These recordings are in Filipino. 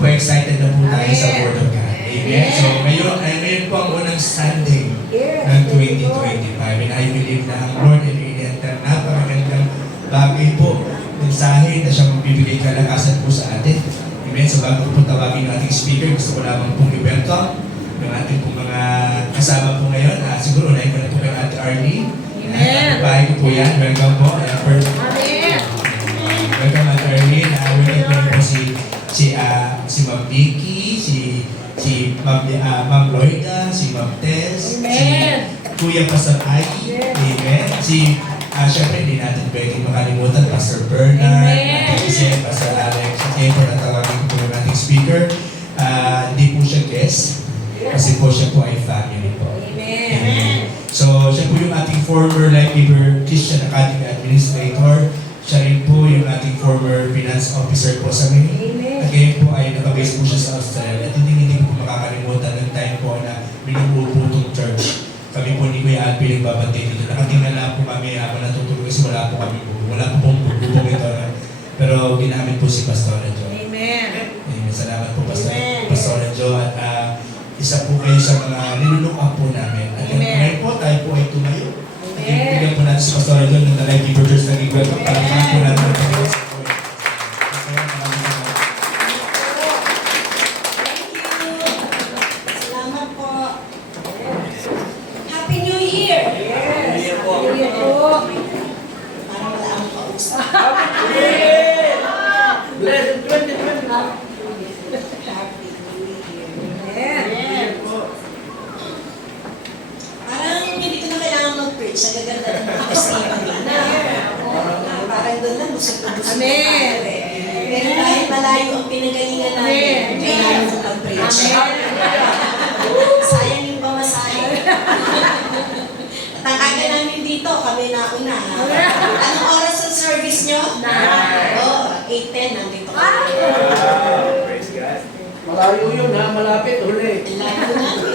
po excited na po tayo sa Word of God. Amen. So ngayon po ang unang Sunday ng 2025. And I believe na ang Lord and Enter napakagandang bagay po, mensahe na siyang magbibigay kalakasan po sa atin. Amen. So bago po tawagin ng ating speaker, gusto ko lamang pong i-welcome yung ating pong mga kasama po ngayon. Siguro unahin ko na po kay Ate Arlene. Amen. Bahay ko po yan. Welcome po. Amen. Welcome Ate Arlene. Welcome po po si Ma'am Vicky, si Ma'am Lloyda, si Ma'am Tess, si Kuya Pastor Ivy, amen. Siyempre hindi natin pwedeng makalimutan, Pastor Bernard, Ate Giselle, Pastor Alex, for na tawagin po yung ating speaker. Hindi po siya guest, kasi po siya po ay family po. Amen. So, siya po yung ating former Life Giver Christian Academy Administrator. Siya rin po yung ating former finance officer po sa amin. At ngayon po ay nakabase po siya sa Australia. At hindi ko po makakalimutan ng time po na binubuo po itong church. Kami po ni Kuya Alpi nagbabantay dito. Nakatingnan lang po kami habang natutulog kasi wala po kami po. Wala po pong bubong ito. Pero ginamit po si Pastora Jo. Amen. Salamat po Pastora Jo. At isa po kayo sa mga nilulook up po namin. At ngayon po tayo po ay tumayo. At bigyan po natin si Pastora Jo ng Life Giver Church na nag-welcome para naman po natin ang pagkakas. Sa gaganda ng mga festival nila. Parang doon lang, busog-busog. Amen. Pero dahil malayo ang pinagalingan natin, kailangan ko mag-preach. Sayang yung pamasahe. At ang aga namin dito, kami nauna. Anong oras ang service nyo? 8:10, nandito kami. Praise God. Malayo yun ha, malapit, uli. Malayo namin.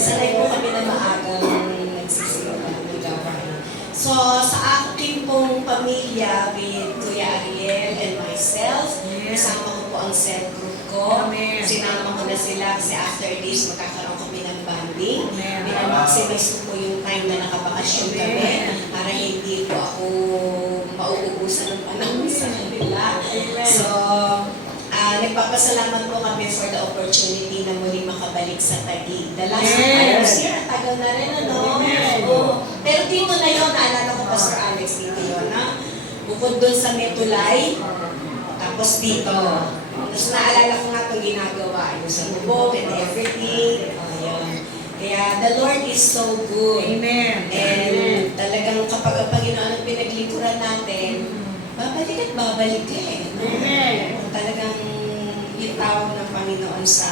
Sanay po kami na maagang nagsisigaw ng gawain. So, sa aking pong pamilya with Kuya Ariel and myself, kasama ko po ang cell group ko. Sinama ko na sila kasi after this, magkakaroon kami ng banding. Pinamaximize ko po yung time na nakabakasyon kami para hindi po ako mauubusan ng panahon sa kanila. So, nagpapasalamat po kami for the opportunity na muli makabalik sa Taguig. The last time I was here, tagal na rin, ano? Pero dito na yun, naalala ko Pastor Alex, dito yun, ha? Bukod dun sa Metulay, tapos dito. Tapos naalala ko nga itong ginagawa, yung sa bubog and everything. Kaya the Lord is so good. Amen. And talagang kapag ang Panginoon ang pinaglikuran natin, babalik at babalik ka eh. Talagang yung tawag ng Panginoon sa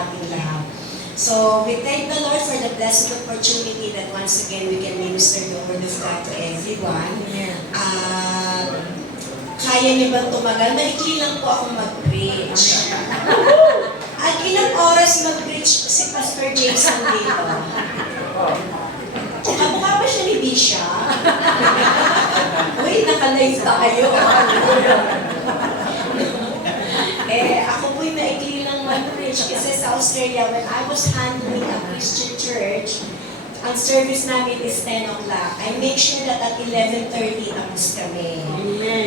ating lahat. So, we thank the Lord for the blessed opportunity that once again we can minister the Word of God to everyone. Kaya niyo ba tumagal? Maikli lang po ako mag-preach. At ilang oras mag-preach si Pastor Jason dito? Kamukha ba siya ni Bisha? Uy, naka-live tayo. Ako po'y maikli lang mag-preach kasi sa Australia, when I was handling a Christian church, ang service namin is 10 o'clock. I make sure that at 11:30 tapos kami.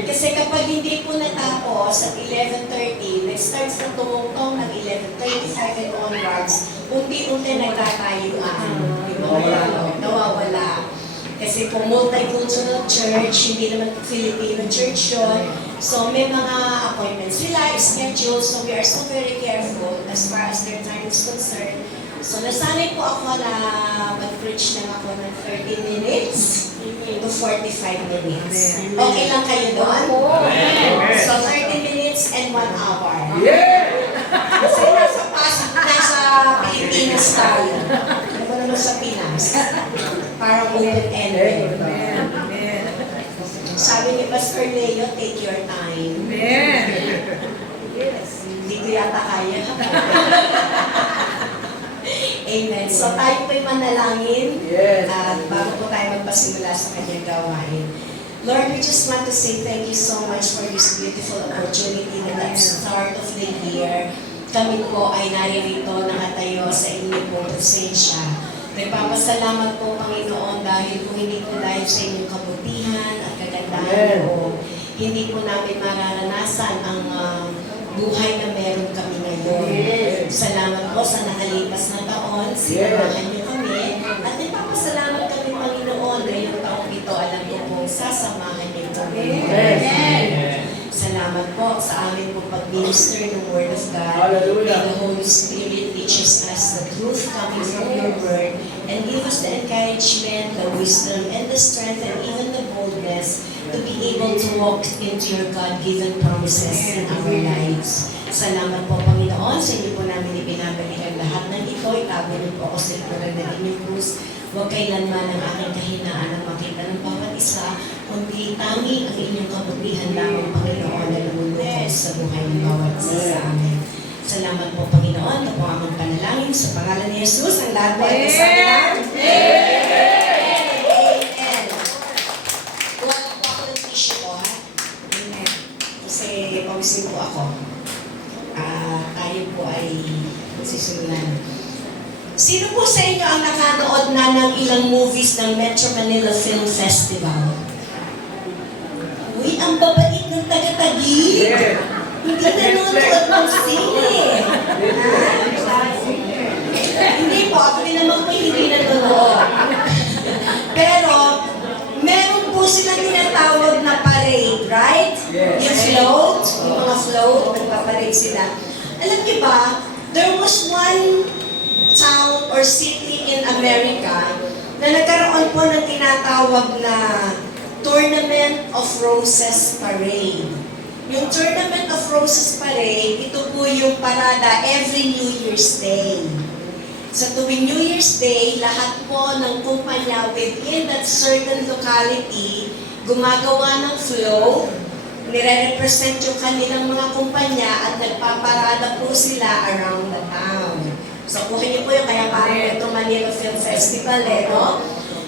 Kasi kapag hindi po natapos at 11:30, nag-starts na tumungtong ng 11:35 and onwards, unti-unti nagtatayuan. Nawawala. Kasi po multicultural church, hindi naman Filipino church yun. So may mga appointments sila, schedule, so we are so very careful as far as their time is concerned. So nasanay po ako na mag-preach lang ako ng 30 minutes to 45 minutes. Okay lang kayo doon? So 30 minutes and 1 hour. Kasi nasa Pilipinas tayo. Ano ba naman sa Pinas? Parang open-ended. Sabi ni Pastor Leo, take your time. Hindi ko yata kaya. Amen. So tayo po'y manalangin at bago po tayo magpasimula sa kanyang gawain. Lord, we just want to say thank you so much for this beautiful opportunity that I've start the year, kami po ay naririto nakatayo sa inyo pong presensya. Nagpapasalamat po, Panginoon, dahil kung hindi po dahil sa inyong kabutihan at kagandahan po, hindi po namin mararanasan ang buhay na meron kami ngayon. Salamat po sa nakalipas na taon, sinamahan niyo kami, at nagpapasalamat kami, Panginoon, ngayong taong ito, alam niyo po, sasamahan niyo kami. Salamat po sa amin po pag-minister ng Word of God. Hallelujah. May the Holy Spirit teaches us the truth coming from your Word and give us the encouragement, the wisdom, and the strength, and even the boldness to be able to walk into your God-given promises in our lives. Salamat po, Panginoon. Sa inyo po namin ibinabalik ang lahat ng ito. Itago niyo po ako sa likuran ng inyong krus. Huwag kailanman ang aking kahinaan ang makita ng bawat isa, kundi tanging ang inyong kabutihan lamang, Panginoon, na lumulukos sa buhay ng bawat isa sa amin. Salamat po, Panginoon. Ito po ang aming panalangin sa pangalan ni Jesus. Ang lahat po ay kasama. Amen. Kuha po ako ng tissue ko, ha? Amen. Kasi pawisin po ako. Tayo po ay sisimulan. Sino po sa inyo ang nakanood na ng ilang movies ng Metro Manila Film Festival? Uy, ang babait ng taga-Taguig. Hindi nanonood ng sine. Hindi po, ako din naman po hindi nanonood. Pero, meron po silang tinatawag na parade, right? Yung float, yung mga float, nagpaparade sila. Alam niyo ba, there was one town or city in America na nagkaroon po ng tinatawag na Tournament of Roses Parade. Yung Tournament of Roses Parade, ito po yung parada every New Year's Day. Sa tuwing New Year's Day, lahat po ng kumpanya within that certain locality gumagawa ng float, nire-represent yung kanilang mga kumpanya at nagpaparada po sila around the town. So, kuhin niyo po yung kaya parang ito Manila Film Festival, no?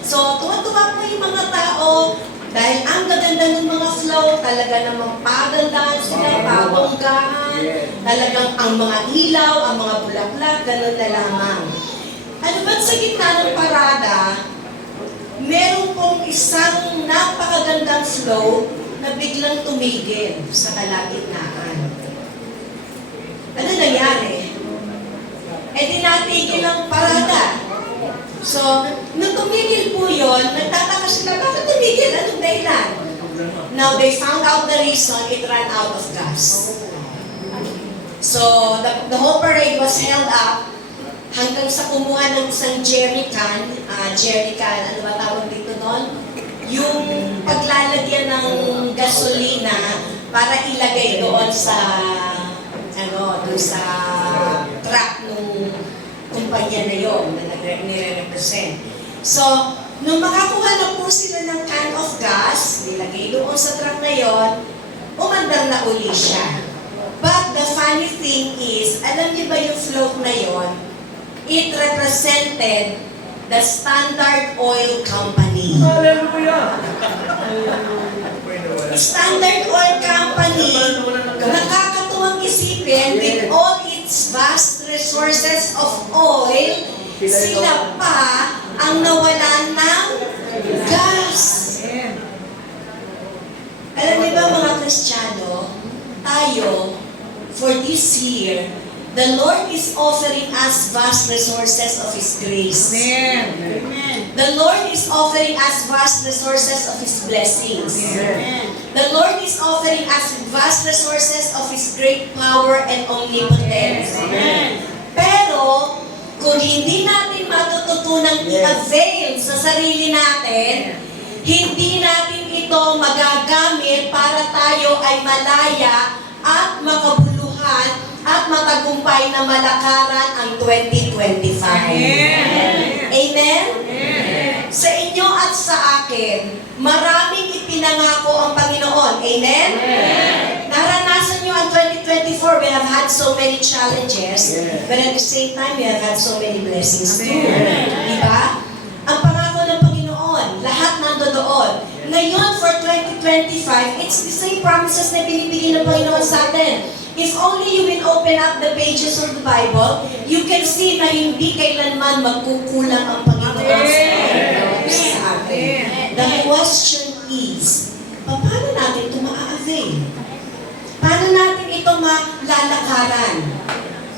So, tuwa-tuwa po yung mga tao dahil ang gaganda ng mga float, talaga namang pagandahan sila, pabonggahan, talagang ang mga ilaw, ang mga bulaklak, ganun na lamang. Ano ba't sa gitna ng parada, meron pong isang napakagandang float na biglang tumigil sa kalagitnaan. Ano nangyari? Di natigil ang parada. So, nung tumigil po yun, nagtataka sila, bakit tumigil? Anong dahilan? Now, they found out the reason, it ran out of gas. So, the whole parade was held up hanggang sa kumuha ng isang jerrycan, ano ba tawag dito doon? Yung paglalagyan ng gasolina para ilagay doon sa, doon sa truck ng kumpanya na yon na nire-represent. So, nung makakuha na po sila ng can of gas, nilagay doon sa truck na yon, umandar na uli siya. But the funny thing is, alam niyo ba yung float na yon? It represented the Standard Oil Company. Hallelujah! Standard Oil Company, nakakatuwang isipin, with all its vast resources of oil, sila pa ang nawalan ng gas. Alam niyo ba mga Kristiyano, tayo, for this year, the Lord is offering us vast resources of His grace. Amen. The Lord is offering us vast resources of His blessings. Amen. The Lord is offering us vast resources of His great power and omnipotence. Amen. Pero, kung hindi natin matututunang i-avail sa sarili natin, hindi natin ito magagamit para tayo ay malaya at makabuluhan at matagumpay na malakaran ang 2025. Amen. Amen? Amen. Sa inyo at sa akin, maraming ipinangako ang Panginoon. Amen? Naranasan nyo ang 2024, we have had so many challenges, but at the same time, we have had so many blessings too. Diba? Ang pangako ng Panginoon, lahat nando doon. Ngayon, for 2025, it's the same promises na binibigay ng Panginoon sa atin. If only you will open up the pages of the Bible, you can see na hindi kailanman magkukulang ang Panginoon sa atin. The question is, paano natin ito ma-avail? Paano natin ito malalakaran?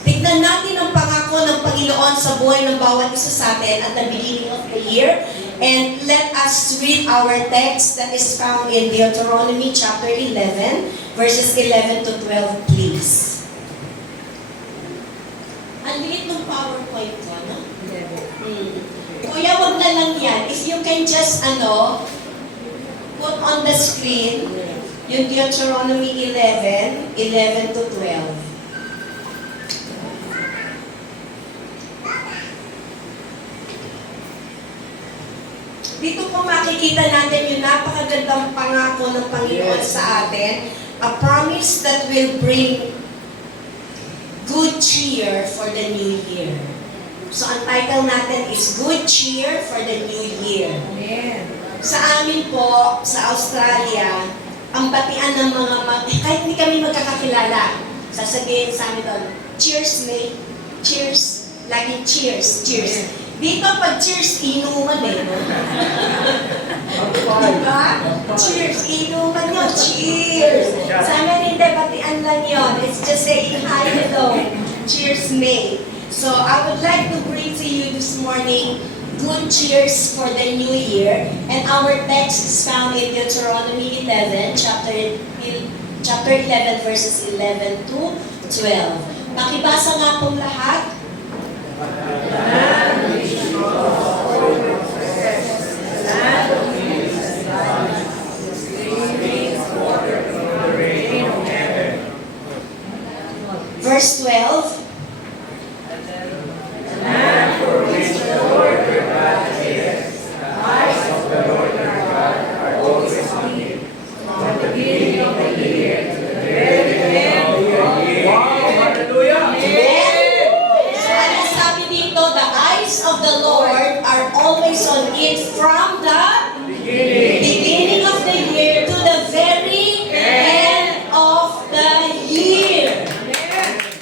Tignan natin ang pangako ng Panginoon sa buhay ng bawat isa sa atin at the beginning of the year. And let us read our text that is found in Deuteronomy chapter 11, verses 11 to 12, please. Ang liit ng PowerPoint ko, no? Kuya, wag na lang yan. If you can just, put on the screen yung Deuteronomy 11, 11 to 12. Dito po makikita natin yung napakagandang pangako ng Panginoon sa atin, a promise that will bring good cheer for the new year. So ang title natin is Good Cheer for the New Year. Amen. Sa amin po, sa Australia, ang batian ng mga kahit hindi kami magkakakilala, sasabihin sa amin doon, cheers mate, cheers, laging cheers, cheers. Dito pag cheers, inuman eh. No? Diba? Cheers, inuman nyo, cheers. Sa amin hindi, batian lang yun. It's just saying hi, hello. Cheers mate. So I would like to bring to you this morning good cheers for the new year. And our text is found in Deuteronomy 11, chapter 11, verses 11 to 12. Pakibasa nga pong lahat. Verse 12. From the beginning of the year to the very end of the year.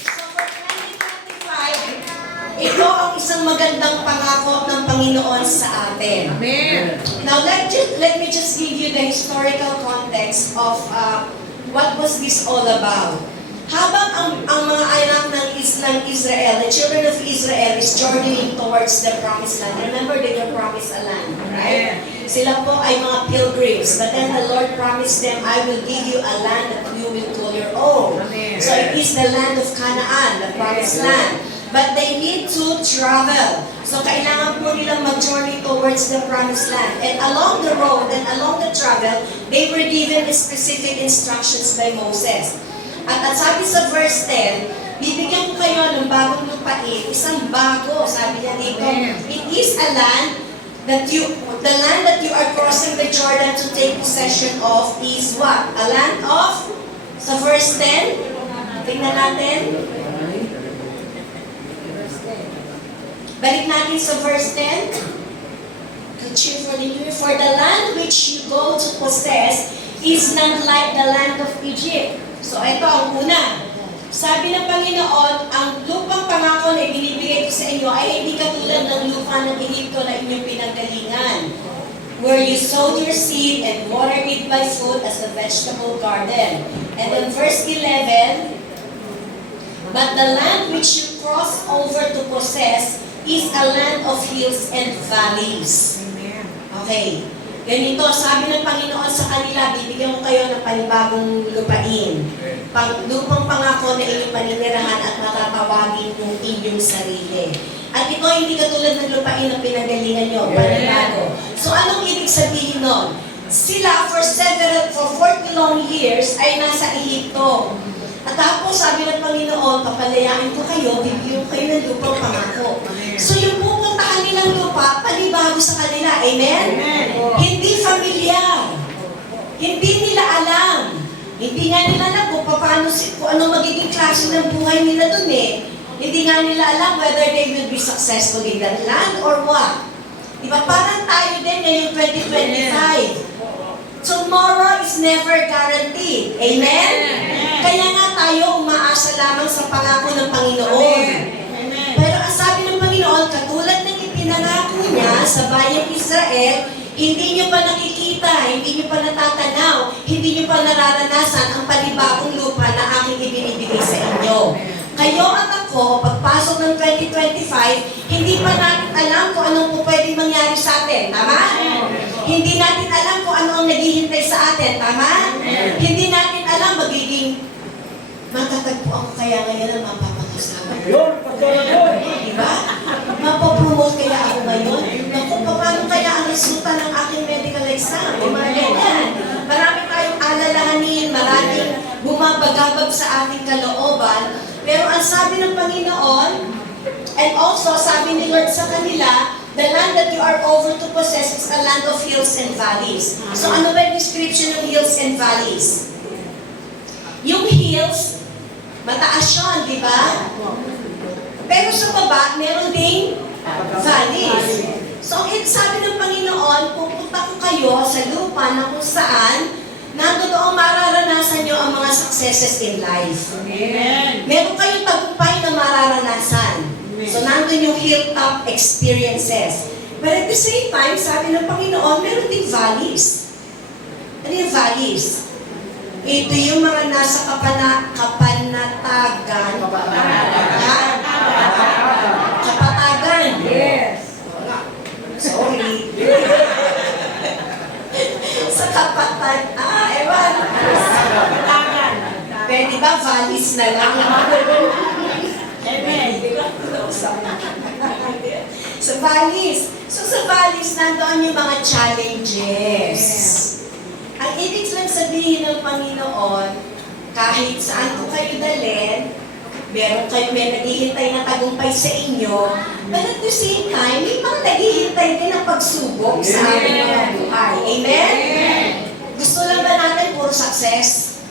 So for 2025, ito ang isang magandang pangako ng Panginoon sa atin. Amen. Now let me just give you the historical context of what was this all about. Habang ang mga anak ng Israel, the children of Israel is journeying towards the promised land. Remember, they were promised a land, right? Sila po ay mga pilgrims. But then the Lord promised them, I will give you a land that you will call your own. Amen. So it is the land of Canaan, the promised land. But they need to travel. So kailangan po nilang mag-journey towards the promised land. And along the road and along the travel, they were given specific instructions by Moses. At sabi sa verse 10, bibigyan ko kayo ng bagong lupain, isang bago, sabi niya dito. It is a land that the land that you are crossing the Jordan to take possession of is what? A land of, sa verse 10, tingnan natin. Balik natin sa verse 10. Good cheer for the new year. For the land which you go to possess is not like the land of Egypt. So ito ang una. Sabi ng Panginoon, ang lupang pangako na ibinibigay ko sa inyo ay hindi katulad ng lupa ng Egypto na inyong pinanggalingan, where you sowed your seed and watered it by foot as a vegetable garden. And then verse 11, but the land which you cross over to possess is a land of hills and valleys. Amen. Okay. Ganito, sabi ng Panginoon sa kanila, bibigyan ko kayo ng panibagong lupain. Lupang pangako na inyong paninirahan at matatawagin yung inyong sarili. At ito hindi katulad ng lupain na pinagalingan nyo, panibago. So anong ibig sabihin nun? Sila for 40 long years ay nasa Egypto. At tapos sabi ng Panginoon, papalayain ko kayo, bibigyan ko kayo ng lupang pangako. So yung pupuntahan nilang lupa, panibago sa kanila. Amen? Amen. Hindi familiar. Hindi nila alam. Hindi nga nila alam kung ano magiging klase ng buhay nila dun eh. Hindi nga nila alam whether they will be successful in that land or what. Diba? Parang tayo din ngayong 2025. Tomorrow is never guaranteed. Amen? Kaya nga tayo umaasa lamang sa pangako ng Panginoon. Amen. Pero ang sabi ng Panginoon, katulad ng ipinangako niya sa bayang Israel, hindi niyo pa nakikita, hindi niyo pa natatanaw, hindi niyo pa nararanasan ang panibagong lupa na aking ibinibigay sa inyo. Kayo at ako, pagpasok ng 2025, hindi pa natin alam kung anong po pwedeng mangyari sa atin. Tama? Hindi natin alam kung ano ang naghihintay sa atin. Tama? Hindi natin alam magiging matatagpo ako kaya ngayon ang mapapakasama. Yun, pastor ako. Diba? Mapopromote kaya ako ngayon? Naku, paano kaya ang resulta ng aking medical exam? Yung mga ganyan. Marami tayong alalahanin, maraming bumabagabag sa ating kalooban. Pero ang sabi ng Panginoon, and also sabi ni Lord sa kanila, the land that you are over to possess is a land of hills and valleys. So ano ba yung description ng hills and valleys? Yung hills, mataas yun, di ba? Pero sa baba, meron ding valleys. So, sabi ng Panginoon, pupunta ko kayo sa lupa na kung saan nandoon mararanasan nyo ang mga successes in life. Amen. Meron kayong tagumpay na mararanasan. So, nandun yung hilltop experiences. But at the same time, sabi ng Panginoon, meron ding valleys. Ano yung valleys? Ito yung mga nasa kapanatagan. Kapatagan. Yes. Sorry. Sa kapatan. Ewan. Tagan. Pwede ba valleys na lang? Amen. Sa valleys. So sa valleys, nandoon yung mga challenges. Ang ibig lang sabihin ng Panginoon, kahit saan ko kayo dalhin, may naghihintay na tagumpay sa inyo, but at the same time, may mga naghihintay din ng pagsubok sa ating mga buhay. Amen? Gusto lang ba natin puro success?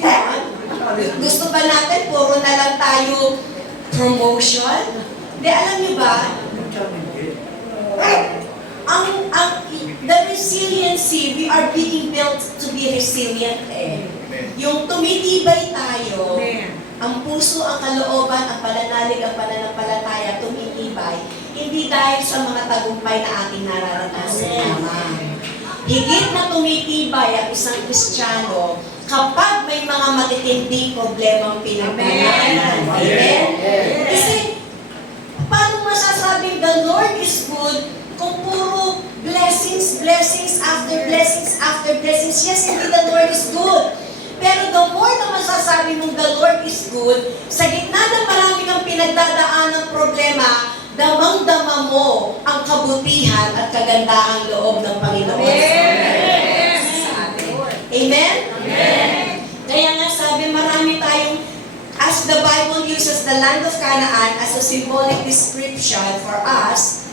Yeah. Gusto ba natin puro na lang tayo promotion? Hindi, alam niyo ba, the resiliency, we are being built to be resilient eh. Yung tumitibay tayo, ang puso, ang kalooban, ang pananalig, ang pananampalataya, tumitibay, hindi dahil sa mga tagumpay na ating nararanasan naman. Higit na tumitibay ang isang Kristiyano kapag may mga matitinding problemang pinagdaanan. Amen? Kasi, paano masasabing the Lord is good kung puro blessings, blessings after blessings after blessings? Yes, hindi the Lord is good. Pero the more na masasabi mong the Lord is good, sa gitna ng marami kang pinagdadaan ng problema, damang-dama mo ang kabutihan at kagandahang loob ng Panginoon sa atin. Amen? Kaya nga sabi, marami tayong, as the Bible uses the land of Canaan as a symbolic description for us,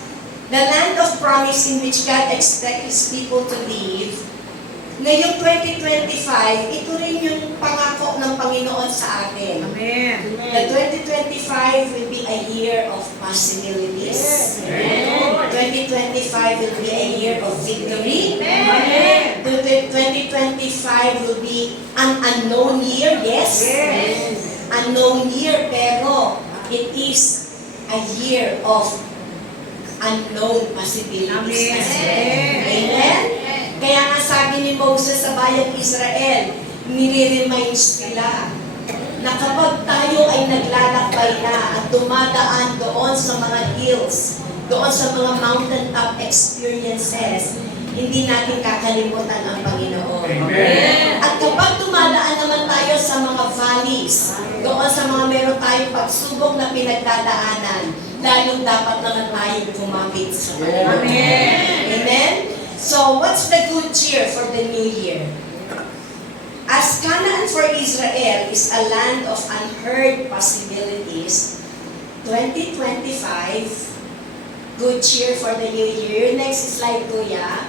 the land of promise in which God expects His people to live, ngayong 2025, ito rin yung pangako ng Panginoon sa atin. Amen. The 2025 will be a year of possibilities. Amen. 2025 will be a year of victory. Amen. 2025 will be an unknown year, yes? Yes. Unknown year, pero it is a year of unknown possibilities. Amen. Amen? Kaya nga sabi ni Moses sa bayang Israel, nire-remind sila na kapag tayo ay naglalakbay na at dumadaan doon sa mga hills, doon sa mga mountaintop experiences, hindi natin kakalimutan ang Panginoon. Amen. At kapag dumadaan naman tayo sa mga valleys, doon sa mga meron tayong pagsubok na pinagdadaanan, lalong dapat naman tayo kumapit sa Panginoon. Amen. Amen? So, what's the good cheer for the new year? As Canaan for Israel is a land of unheard possibilities, 2025, good cheer for the new year. Next slide, Kuya.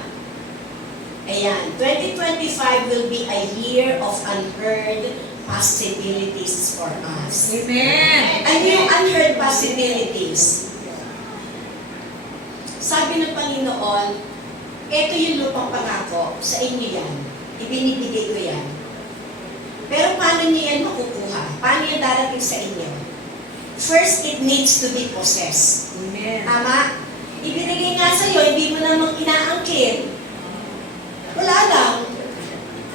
Ayan, 2025 will be a year of unheard possibilities for us. Amen. Ano yung unheard possibilities? Sabi ng Panginoon, ito yung lupang pangako, sa inyo yan. Ibinibigay ko yan. Pero paano niyo yan makukuha? Paano yan darating sa inyo? First, it needs to be possessed. Amen. Tama? Ibinigay nga sa'yo, hindi mo namang inaangkin. Wala lang.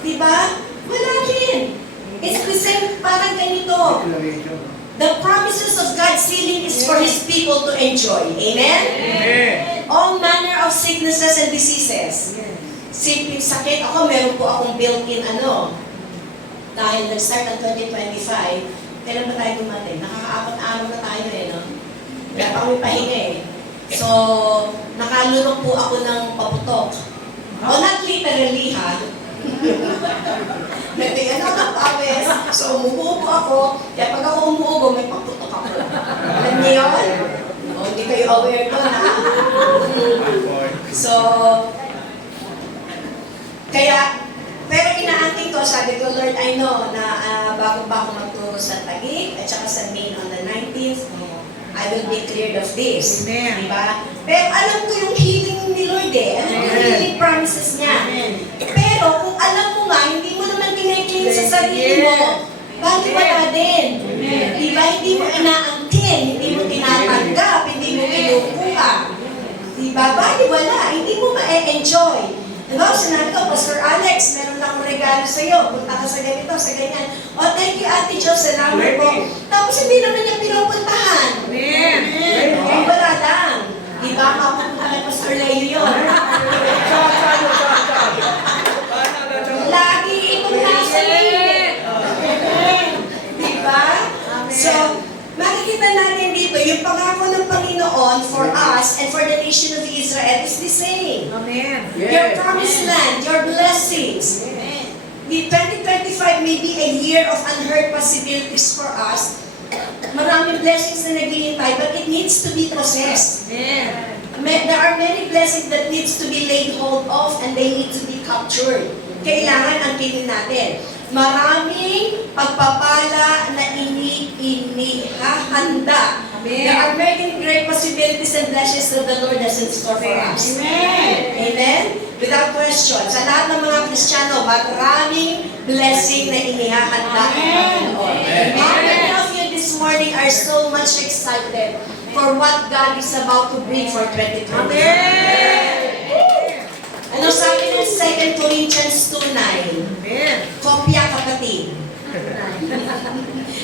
Diba? Wala din. It's the same, parang ganito. Declaration. The promises of God's healing is for His people to enjoy. Amen? Amen. All manner of sicknesses and diseases. Simpleng sakit. Ako, meron po akong built-in dahil nag-start ang 2025, kailan ba tayo dumating? Nakaka-apat-araw na tayo no? Kaya pa kami pahinga So, nakalunok po ako ng paputok. Not literally ha. Nagtingan ako ng pawis. So, umuubo ako. Kaya pag ako umuubo, may paputok ako. Alam niyo yun? Hindi kayo aware doon ha? So, pero inaangkin ko, sabi ko, Lord, I know na bago pa ako magturo sa Taguig at saka sa Maine on the 19th, I will be cleared of this. Amen. Diba? Pero alam ko yung healing ni Lord Alam ko yung healing promises niya. Pero kung alam mo nga, hindi mo naman kiniklaim sa sarili mo, bakit wala din? Diba? Hindi mo inaangkin, hindi mo tinatanggap, hindi mo kinukuha. Diba? Bakit wala? Hindi mo ma-enjoy. Diba? Sinabi ko, Pastor Alex, meron akong regalo sa iyo. Punta ka sa ganito, sa ganyan. Oh, thank you, Ate Jo, salamat po. Tapos hindi naman niya pinupuntahan. Amen. Wala lang. Diba? Kapunta kay Pastor Leo yun. Lagi itong nasa liit. Diba? So, makikita natin dito, yung pangako ng Panginoon for us and for the nation of Israel is the same. Amen. Your promised land, your blessings. The 2025 may be a year of unheard possibilities for us. Maraming blessings na naghihintay, but it needs to be possessed. Amen. There are many blessings that needs to be laid hold of and they need to be captured. Kailangan angkinin natin. Maraming pagpapala na inihahanda. There are many great possibilities and blessings that the Lord has in store for us. Amen. Amen? Without question. Sa lahat ng mga Kristiyano, maraming blessing na inihahanda ng Panginoon. How many of you this morning are so much excited for what God is about to bring for 2020? Ano sabi ng 2 Corinthians 2:9? Amen. Kopya kapatid.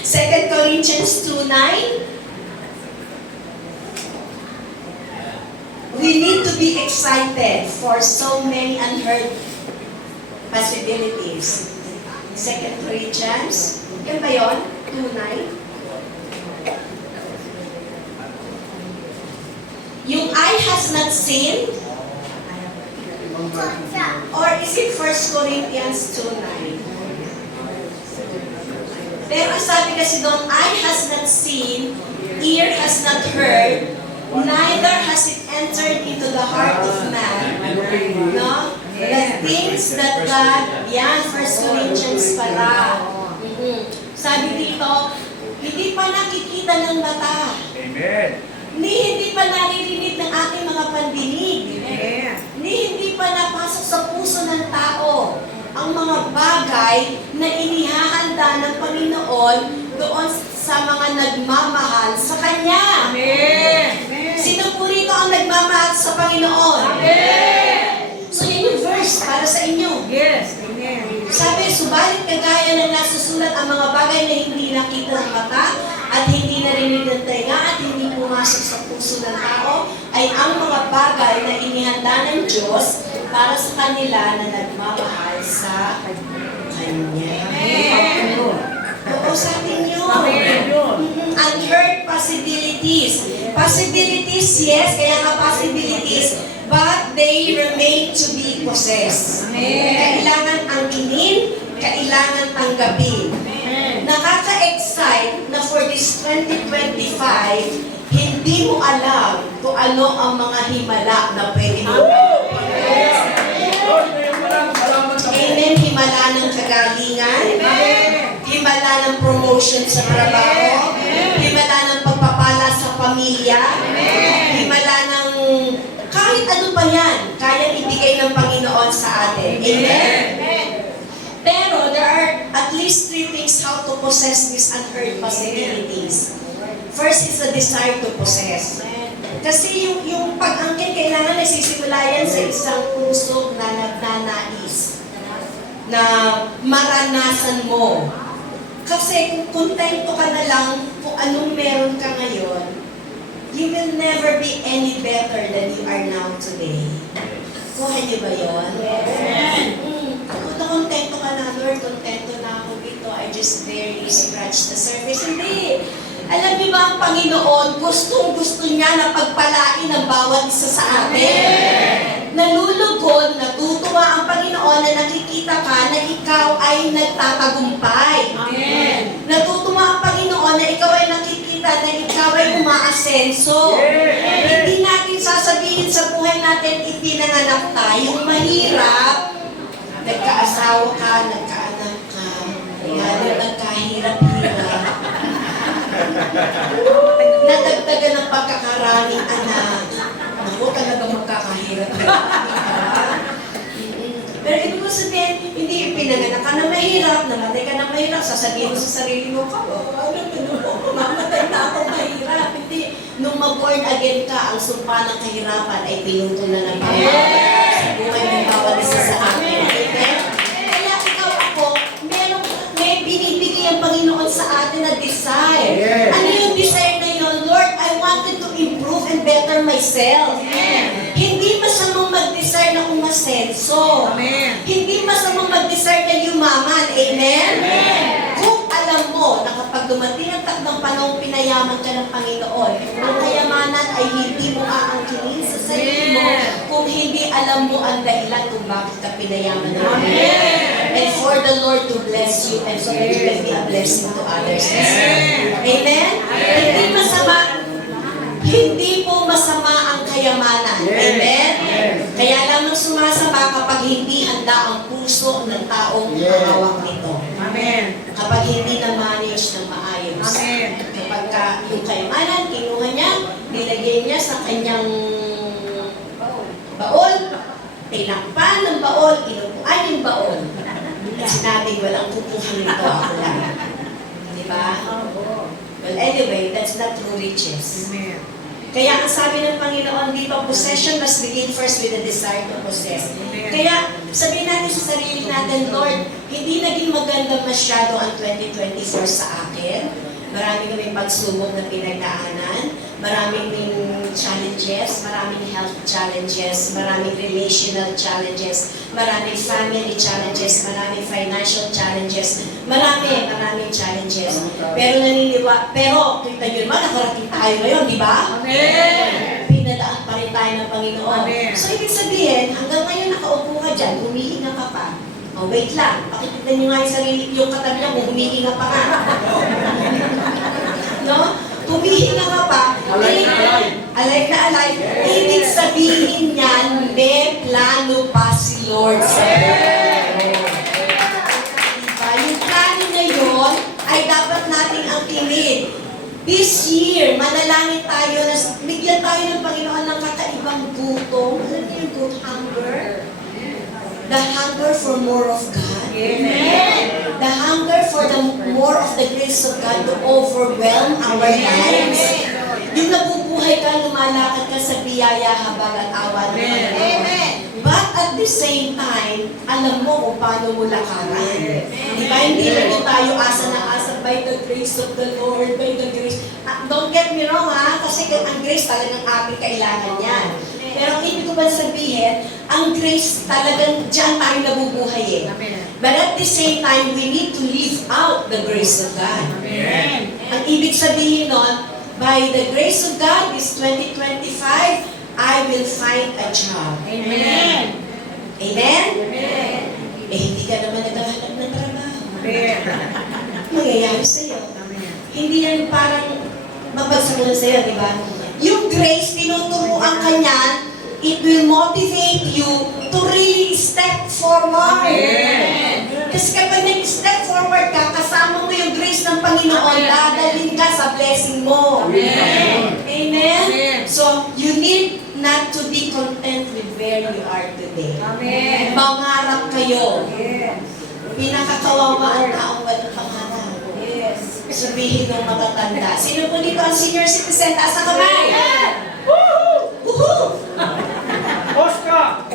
2 Corinthians 2:9. We need to be excited for so many unheard possibilities. 2 Corinthians, yan ba yun? 2:9. Yung eye has not seen, or is it 1 Corinthians 2:9? Pero ang sabi kasi doon, eye has not seen, ear has not heard, neither has it entered into the heart of man. No? The things that God, yan, 1 Corinthians pala. Sabi dito, hindi pa nakikita ng mata. Amen. Hindi pa naririnig ng ating mga pandinig. Amen. Hindi pa napasok sa puso ng tao ang mga bagay na inihahanda ng Panginoon doon sa mga nagmamahal sa Kanya. Amen. Sino po rito ang nagmamahal sa Panginoon? Amen. So yun yung verse para sa inyo. Yes. Amen. Sabi, subalit kagaya ng nasusulat ang mga bagay na hindi nakita ng mata at hindi narinig ng tenga at hindi pumasok sa puso ng tao ay ang mga bagay na inihanda ng Diyos para sa kanila na nagmamahal sa Kanya. Amen. Oo, sa atin yun. Amen. Unheard possibilities. Possibilities, yes, kaya nga possibilities, but they remain to be possessed. Amen. Kailangan angkinin, kailangan tanggapin. Nakaka-excite na for this 2025, hindi mo alam kung ano ang mga himala na pwede mo. Amen. Himala ng kagalingan. Himala ng promotion sa trabaho. Himala ng pagpapala sa pamilya. Himala ng kahit ano pa yan, kaya ibigay ng Panginoon sa atin. Amen? Pero there are at these three things how to possess these unearned possibilities. First is the desire to possess. Kasi yung pag-angkin, kailangan nagsisimula yan sa isang puso na nagnanais na maranasan mo. Kasi kung kontento ka na lang kung anong meron ka ngayon, you will never be any better than you are now today. Kuha niyo ba yun? Kung kontento ka na, Lord, kontento na ako dito, I just barely scratch the surface. Hindi. Alam niyo ba ang Panginoon, gustong-gusto niya na pagpalain ang bawat isa sa atin. Nalulugod, natutuwa ang Panginoon na nakikita ka na ikaw ay nagtatagumpay. Amen. Natutuwa ang Panginoon na ikaw ay nakikita na ikaw ay umaasenso. Hindi natin sasabihin sa buhay natin ipinanganak tayong mahirap. Nagkaasawa ka, nagkaanak ka, lalo nagkahirap-hirap. Nadagdagan ng pagkakaraming anak. Ako talaga magkakahirap. Pero ibig ko sabihin, hindi yung pinanganak ka na mahirap, namatay ka na mahirap, sasabihin mo sa sarili mo, mamatay na ako mahirap. Hindi. Nung mag-born again ka, ang sumpa ng kahirapan ay pinutol na ng Panginoon. Sa buhay ng bawat isa sa akin. Amen? Kaya ikaw ako, may binibigay ang Panginoon sa atin na desire. Ano yung desire na yun? Lord, I wanted to improve and better myself. Hindi masamang mag-desire na umasenso. Amen. Hindi masamang mag-desire na yumaman. Amen? Kung alam mo na kapag dumating ang takdang panahon pinayaman ka ng Panginoon, ang kayamanan ay hindi mo aangkinin sa sarili mo kung hindi alam mo ang dahilan kung bakit ka pinayaman ng Panginoon. And for the Lord to bless you and so that you can be a blessing to others. Amen? Hindi masama. Hindi po masama ang kayamanan. Amen? Kaya lamang sumasama kapag hindi handa ang puso ng taong hawak nito. Amen. Kapag hindi na-manage ng maayos. Amen. Kapag yung kayamanan, kinuha niya, nilagay niya sa kanyang baol, tinakpan ng baol, inupuan yung baol. At sinabi, walang kukuha nito, ako lang. Di ba? Well, anyway, that's not true riches. Amen. Kaya ang sabi ng Panginoon dito, possession must begin first with the desire to possess. Kaya sabihin natin sa sarili natin, Lord, hindi naging maganda masyado ang 2024 sa akin. Marami kami pagsubok na pinagdaanan, maraming challenges, maraming health challenges, maraming relational challenges, maraming family challenges, maraming financial challenges, maraming challenges. Pero kita nyo naman, nakarating tayo ngayon, di ba? Amen. Pinadaan pa rin tayo ng Panginoon. Amen. So, ibig sabihin, hanggang ngayon nakaupo ka dyan, humihinga ka pa. Oh, wait lang. Pakikita nyo nga yung sarili, yung katabi niya, kung humihinga pa nga. No? Humihinga ka pa. Alive na alive. Alive na alive. Ibig sabihin niyan, may plano pa si Lord sa buhay. Diba? Yung plano na yun, ay dapat nating angkinin. This year, manalangin tayo na bigyan tayo ng Panginoon ng kakaibang gutom. Alam niyo yung good hunger? The hunger for more of God. Amen. The hunger for the more of the grace of God to overwhelm our lives. Yung nabubuhay ka, lumalakad ka sa biyaya, habag at awa ng Panginoon. But at the same time, alam mo kung paano mo lakaran. Diba? Hindi lang tayo asa na asa by the grace of the Lord, by the grace. Don't get me wrong ha, kasi ang grace talagang ating kailangan yan. Pero ang ibig ko ba sabihin, ang grace talagang dyan tayo nabubuhay eh. Amen. But at the same time, we need to live out the grace of God. Amen. Ang ibig sabihin nun, by the grace of God, this 2025, I will find a job. Amen. Amen? Amen. Eh, hindi ka naman naghahanap ng trabaho. Amen. Mangyayari sa'yo. Amen. Hindi yan parang mabagsak lang sa'yo, di ba? Yung grace, tinuturuan ka niyan, it will motivate you to really step forward. Amen. Kasi kapag nag-step forward ka, kasama mo yung grace ng Panginoon, dadalhin ka sa blessing mo. Amen. Amen? Amen. So, you need not to be content with where you are today. Amen. Mangarap kayo. Yes. Pinakakawawa ang taong Sabihin ng matatanda. Sino po dito ang senior citizen? Taas ang kamay! Woohoo! Oscar!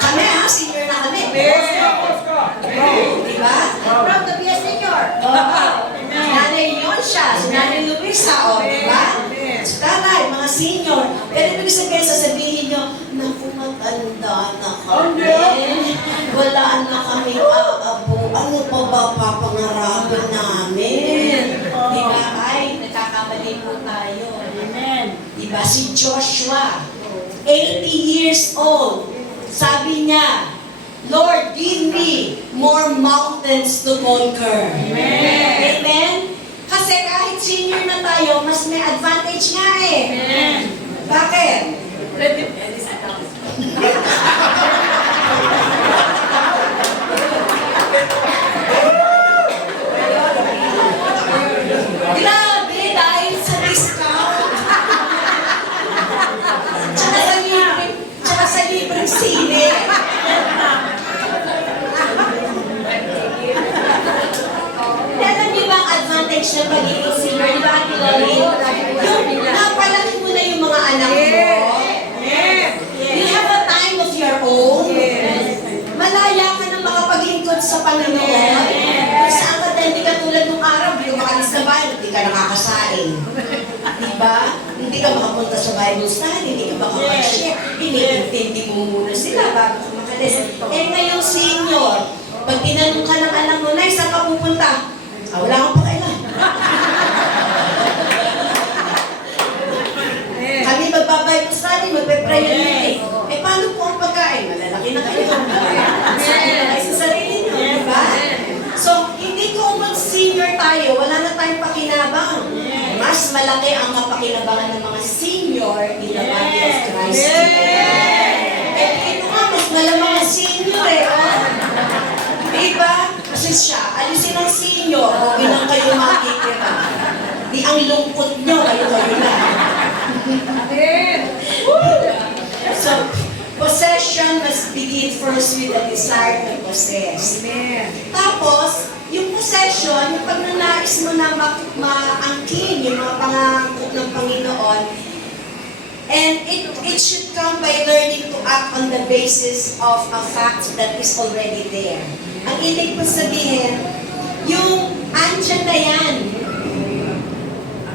Kami ha, senior na kami. Oscar! Oo, di ba? Proud to be a senior. Oo. Si Nanay Yonsha, si Nanay Luisa, o, di ba? Si tatay, mga senior. Pero ibig sabihin, sasabihin nyo, naku, matanda na kami. Wala na kami aabo. Ano pa ba papangarapin namin? Di ba? Ay, nagkakamali po tayo. Amen. Di ba? Si Joshua, 80 years old. Sabi niya, Lord, give me more mountains to conquer. Amen. Amen? Kasi kahit senior na tayo, mas may advantage nga eh. Amen. Bakit? Grabe, dahil sa discount. Tsaka sa libreng sine. Alam niyo ba ang advantage ng pagiging senior? Di ba, Ate Loli? Yung napalaki mo na yung mga anak mo. You have a time of your own. Malaya ka na makapaglingkod sa Panginoon. Kung saan ka din, hindi ka tulad nung araw, hindi ka makalis sa bahay, hindi ka nakakasain. Diba? Hindi ka makapunta sa Bible study, hindi ka makapag-share. Iniintindi mo muna sila bago ka makalis. Eh ngayong senior, pag tinanong ka ng anak mo, Nay, saan ka pupunta? Ah, wala kang pakailan. Kami magbabible study, magpe-prayer meeting. Eh, paano po ang pagkain? Malalaki na kayo. Sabi na kayo sa sarili nyo, di ba? So, hindi ko mag-senior tayo, wala na tayong pakinabang. Mas malaki ang kapakinabangan ng mga senior in the body of Christ. Eh, dito nga, mas malamang ang senior eh. Oh. Diba? Kasi siya, alisin ang senior, huwag lang kayo makikita. Di ang lungkot nyo, kayo na. So, possession must begin first with a desire to possess. Tapos, yung possession, yung pagnanais mo na maangkin yung mga pangako ng Panginoon, and it should come by learning to act on the basis of a fact that is already there. Ang ibig po sabihin, yung andyan na yan.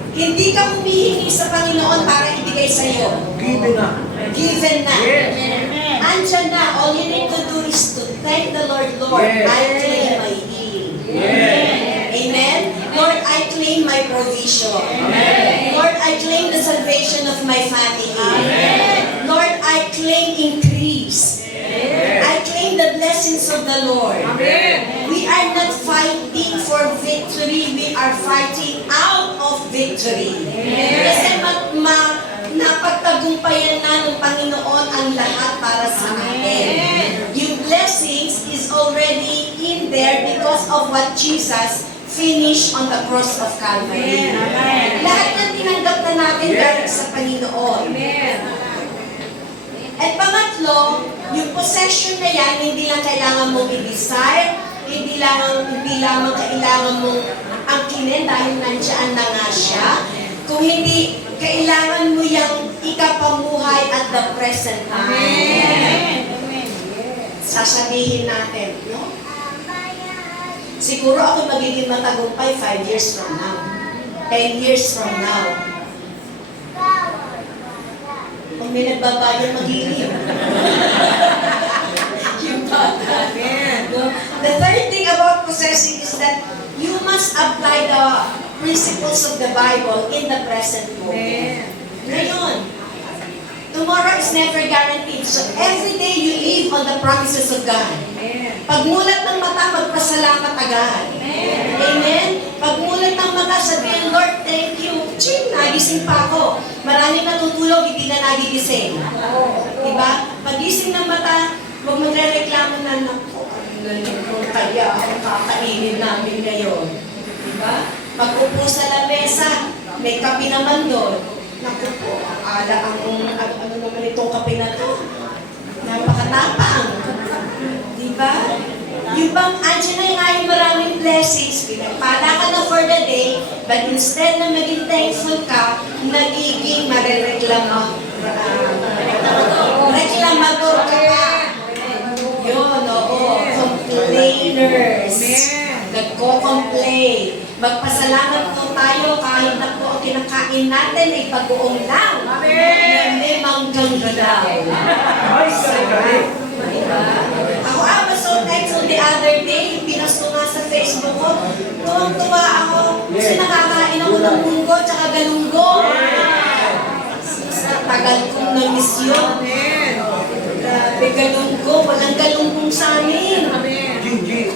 Hindi ka humihingi sa Panginoon para ibigay sa'yo. Given na. Given na. Amen. Andyan na. All you need to do is to thank the Lord, Lord, Yes. I claim my healing. Yes. Amen? Lord, I claim my provision. Amen. Lord, I claim the salvation of my family. Amen. Lord, I claim increase. I claim the blessings of the Lord. Amen. We are not fighting for victory, we are fighting out of victory. Kasi napagtagumpayan na ng Panginoon ang lahat para sa atin. Yung blessings is already in there because of what Jesus finished on the cross of Calvary. Lahat ng tinanggap na natin galing sa Panginoon. At pangatlo, yung possession na yan, hindi lang kailangan mong i-desire, hindi lamang kailangan mong angkinin dahil nandiyan na nga siya, kung hindi, kailangan mo yung ikapamuhay at the present time. Sasabihin natin, no? Siguro ako magiging matagumpay 5 years from now, 10 years from now. Kung may nagbabayad, mag-iiyak. Yung bata. The third thing about possessing is that you must apply the principles of the Bible in the present moment. Ngayon, tomorrow is never guaranteed. So every day you live on the promises of God. Pagmulat ng mata, magpasalamat agad. Amen? Pagmulat ng mata, sabihin, Lord, thank you. Ching, nagising pa ako. Maraming natutulog, hindi na nagigising. Diba? Pagising ng mata, huwag magre-reklamo na, naku, kaya ang kakainin namin ngayon. Diba? Pag-upo sa lamesa, may kape naman doon. Naku po, ala ano naman itong kape na to? Napakatapang. Diba? Yung bang, andyan na nga yung maraming blessings, pinagpala ka na for the But instead na maging thankful ka, nagiging reklamador ka pa. Yun, oo. Complainers. Nagko-complain. Magpasalamat po tayo kahit na po ang kinakain natin ay pag-uong lang. Na may manggang galaw. Ay, galing. Diba? Ako, I was so thankful the other day, yung pinasto nga sa Facebook ko, tuwang-tuwa ako kasi nakakain ako ng munggo tsaka galunggong. Sa tagal kong na-miss yun. Grabe, galunggong. Walang galunggong sa amin. Gigi.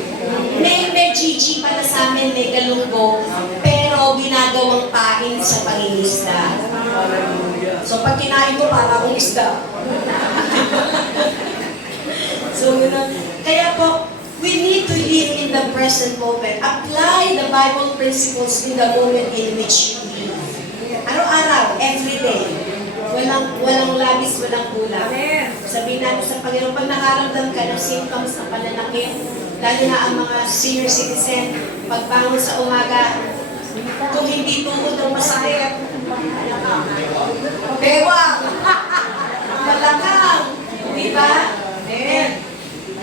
May Gigi pala sa amin, may galunggong, pero ginagawang pain sa pangingisda. Hallelujah. So pag kinain ko, para akong isda. So, kaya po, we need to live in the present moment. Apply the Bible principles in the moment in which you live. Araw-araw, every day. Walang labis, walang kulang. Sabihin natin sa Panginoon, pag nakaramdam ka ng symptoms ng pananakit, lalo na ang mga senior citizen, pagbangon sa umaga, kung hindi tuhod ang masakit, bewang, malakang, di ba?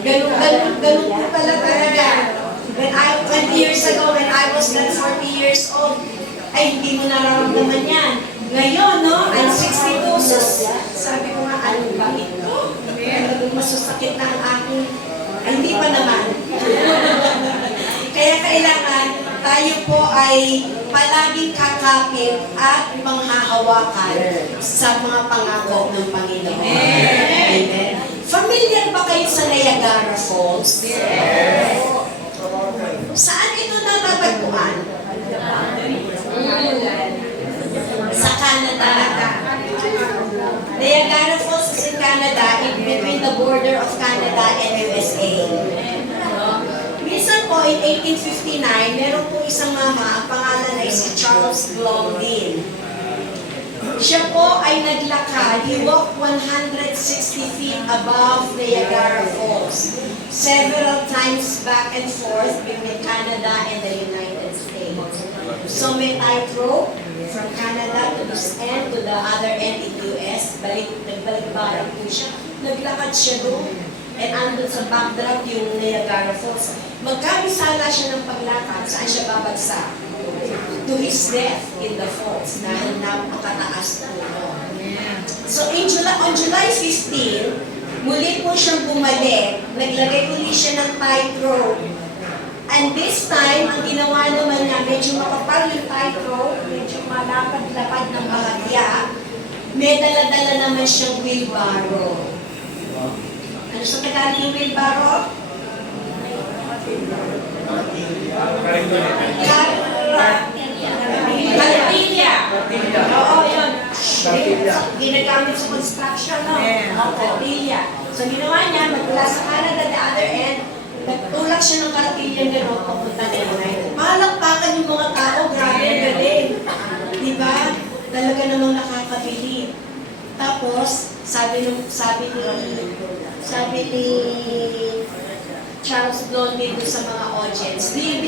Ganun po pala talaga. When 20 years ago, when I was not 40 years old, ay hindi mo nararamdaman yan. Ngayon, no, I'm 62, so sabi ko nga, ano ba ito? Masusakit na ang aking, ay hindi pa naman. Kaya kailangan tayo po ay palaging kakapit at panghahawakan sa mga pangako ng Panginoon. Amen. Familiar ba kayo sa Niagara Falls? Yes. Saan ito natatagpuan? Sa Canada. Niagara Falls is in Canada, in between the border of Canada and USA. Minsan po, in 1859, meron po isang mama, ang pangalan ay si Charles Blondin. Siya po ay naglakad, he walked 160 feet above Niagara Falls, several times back and forth between Canada and the United States. So may tightrope from Canada to this end, to the other end in US, nagbalik-balik po siya, naglakad siya doon. And andun sa backdrop yung Niagara Falls. Magkabisala siya ng paglakad, saan siya babagsak? To his death in the falls dahil napakataas po. So on July 15, muli po siyang bumalik. Naglagay uli siya ng tightrope. And this time, ang ginawa naman niya, medyo makapal yung tightrope, medyo malapad-lapad ng bahagya. May dala-dala naman siyang wheelbarrow. Ano sa Tagalog yung wheelbarrow? Kartilya. Oo, yun. Ginagamit sa construction, no? Kartilya. So, ginawa niya, magmula sa Canada, the other end, nagtulak siya ng kartilya gano'n, papunta na United. Malakpakan yung mga tao, grabe ang galing. Diba? Talaga namang nakakabilib. Tapos, sabi ni Charles Blondin sa mga audience, do you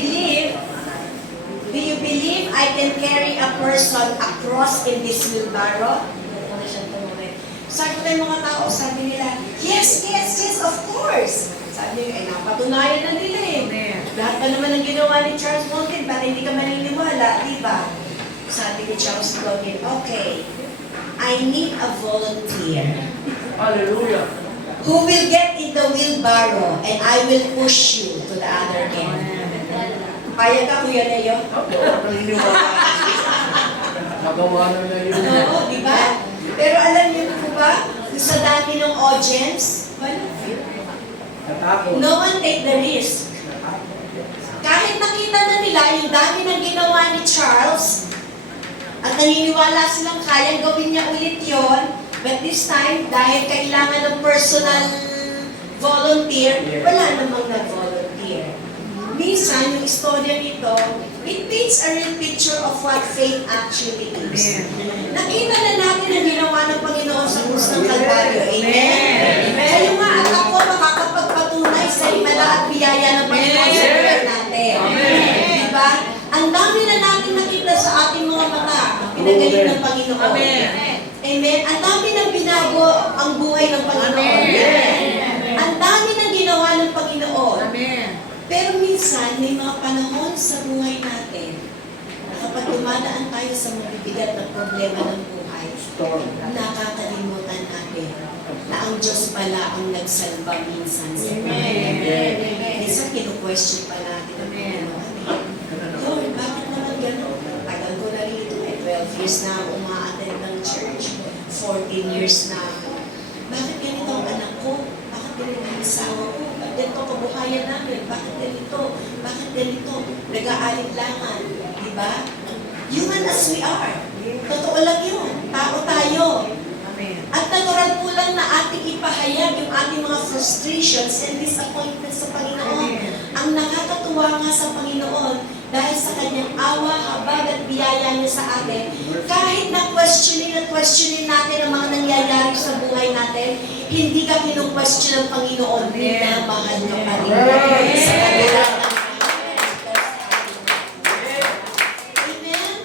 believe I can carry a person across in this wheelbarrow? Sabi ko yung mga tao, sabi nila, yes, of course. Sabi nila, napatunayan na nila eh. Lahat pa naman ang ginawa ni Charles Blondin, ba't hindi ka maniniwala, di ba? Sabi ni Charles Blondin, okay, I need a volunteer. Hallelujah. Who will get in the wheelbarrow and I will push you to the other end. Payag ka, Kuya Leo? Ako, naniniwala. Magawa na yun. Oo, di ba? Pero alam niyo po ba, sa dami ng audience, Natakot. no one take the risk. Kahit nakita na nila yung dami ng ginawa ni Charles, at naniniwala silang kayang gawin niya ulit yon, but this time, dahil kailangan ng personal volunteer, wala namang nag-volunteer. Minsan, yung istorya nito, it paints a real picture of what faith actually is. Nakita na natin ang ginawa ng Panginoon sa krus ng Kalbaryo. Amen? Kayo nga at ako makakapagpatunay sa himala at biyaya ng Panginoon sa buhay natin. Diba? Ang dami na natin nakita Pinagaling ng Panginoon. Amen. Amen. Ang dami nang binago ang buhay ng Panginoon. Amen. Ang dami nang ginawa ng Panginoon. Amen. Pero minsan, may mga panahon sa buhay natin na kapag dumadaan tayo sa mabibigat na problema ng buhay, nakakalimutan natin na ang Diyos pala ang nagsalba minsan sa buhay. Amen. Minsan, kinu-question pa natin ang Panginoon. Lord, bakit naman gano'n? Tagal ko na rito. 12 years na ako umaattend ng church. 14 years na ako. Bakit ganito ang anak ko? Bakit ganito ang asawa ko? Bakit ganito ang kabuhayan namin? Bakit ganito? Bakit ganito? Nag-aalinlangan. Diba? Human as we are. Totoo lang yun. Tao tayo. Amen. At natural po lang na ating ipahayag yung ating mga frustrations and disappointments sa Panginoon. Ang nakakatuwa nga sa Panginoon, dahil sa kanyang awa, habag at biyaya niya sa atin, kahit na questionin natin ang mga nangyayari sa buhay natin, hindi ka kinu-question ng Panginoon, minamahal ka pa rin sa kabila ng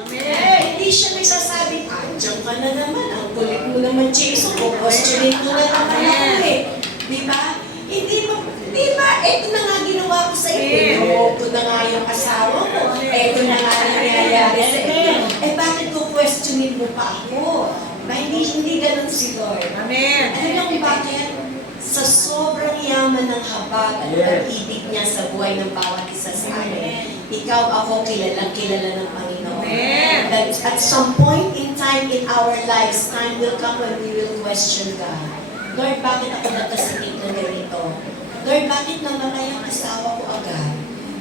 Amen? Hindi siya nagsasabing, diyan ka na naman, ang kulit mo naman, Jesus, questionin mo na naman ako eh. Di ba? Di ba? Ito na nga ginawa ko sa iyo. Ito na nga yung asawa ko. Ito na nga yung nangyayari sa iyo. Bakit ko questionin mo pa ako? Hindi ganun si Lord. Amen. Alam niyo kung bakit? Sa sobrang yaman ng habag at pag-ibig niya sa buhay ng bawat isa sa atin, ikaw, ako, kilalang kilala ng Panginoon. Amen. That at some point in time in our lives, time will come when we will question God. Lord, bakit ako nagkasakit na ganito? Lord, bakit namatay ang asawa ko agad?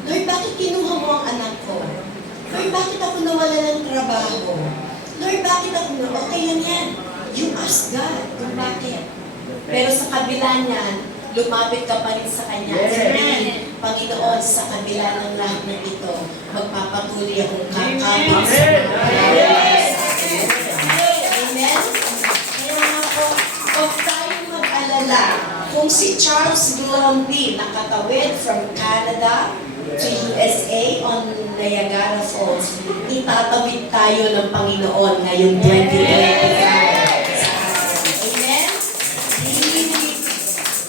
Lord, bakit kinuha mo ang anak ko? Lord, bakit ako nawala ng trabaho? Lord, bakit ako okay lang yan? You ask God kung bakit. Pero sa kabila niyan, lumapit ka pa rin sa Kanya. Sabihin, Panginoon, sa kabila ng lahat ng ito, magpapatuloy akong kakapit sa mga Amen? Kaya nga po, huwag tayong mag-alala. Kung si Charles Blondie nakatawid from Canada to USA on Niagara Falls, itatawid tayo ng Panginoon ngayong 2025. Amen?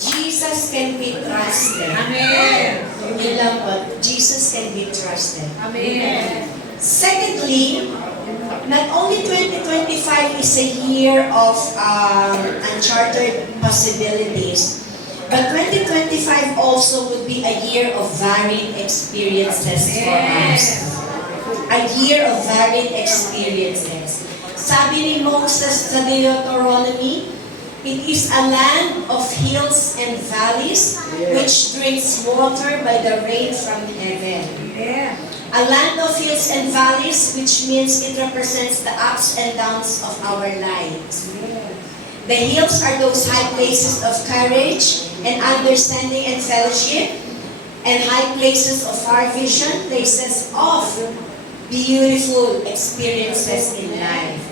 Jesus can be trusted. Amen. Yun lang po. Jesus can be trusted. Amen. Secondly, not only 2025 is a year of uncharted possibilities, but 2025 also would be a year of varied experiences for us. A year of varied experiences. Sabi ni Moses sa Deuteronomy, it is a land of hills and valleys which drinks water by the rain from heaven. A land of hills and valleys, which means it represents the ups and downs of our lives. The hills are those high places of courage and understanding and fellowship, and high places of far vision, places of beautiful experiences in life.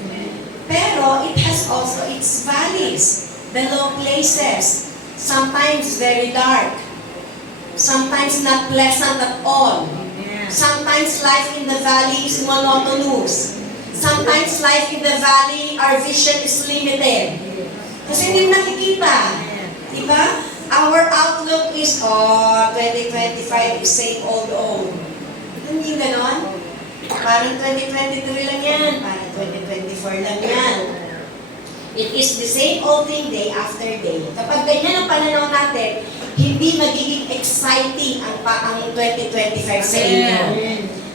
Pero it has also its valleys, the low places, sometimes very dark, sometimes not pleasant at all. Sometimes life in the valley is monotonous. Sometimes life in the valley, our vision is limited. Kasi hindi nakikita. Diba? Our outlook is, 2025 is same old. Hindi ganon. Parang 2023 lang yan. Parang 2024 lang yan. It is the same old thing day after day. Kapag ganyan ang pananaw natin, hindi magiging exciting ang 2025 sa inyo.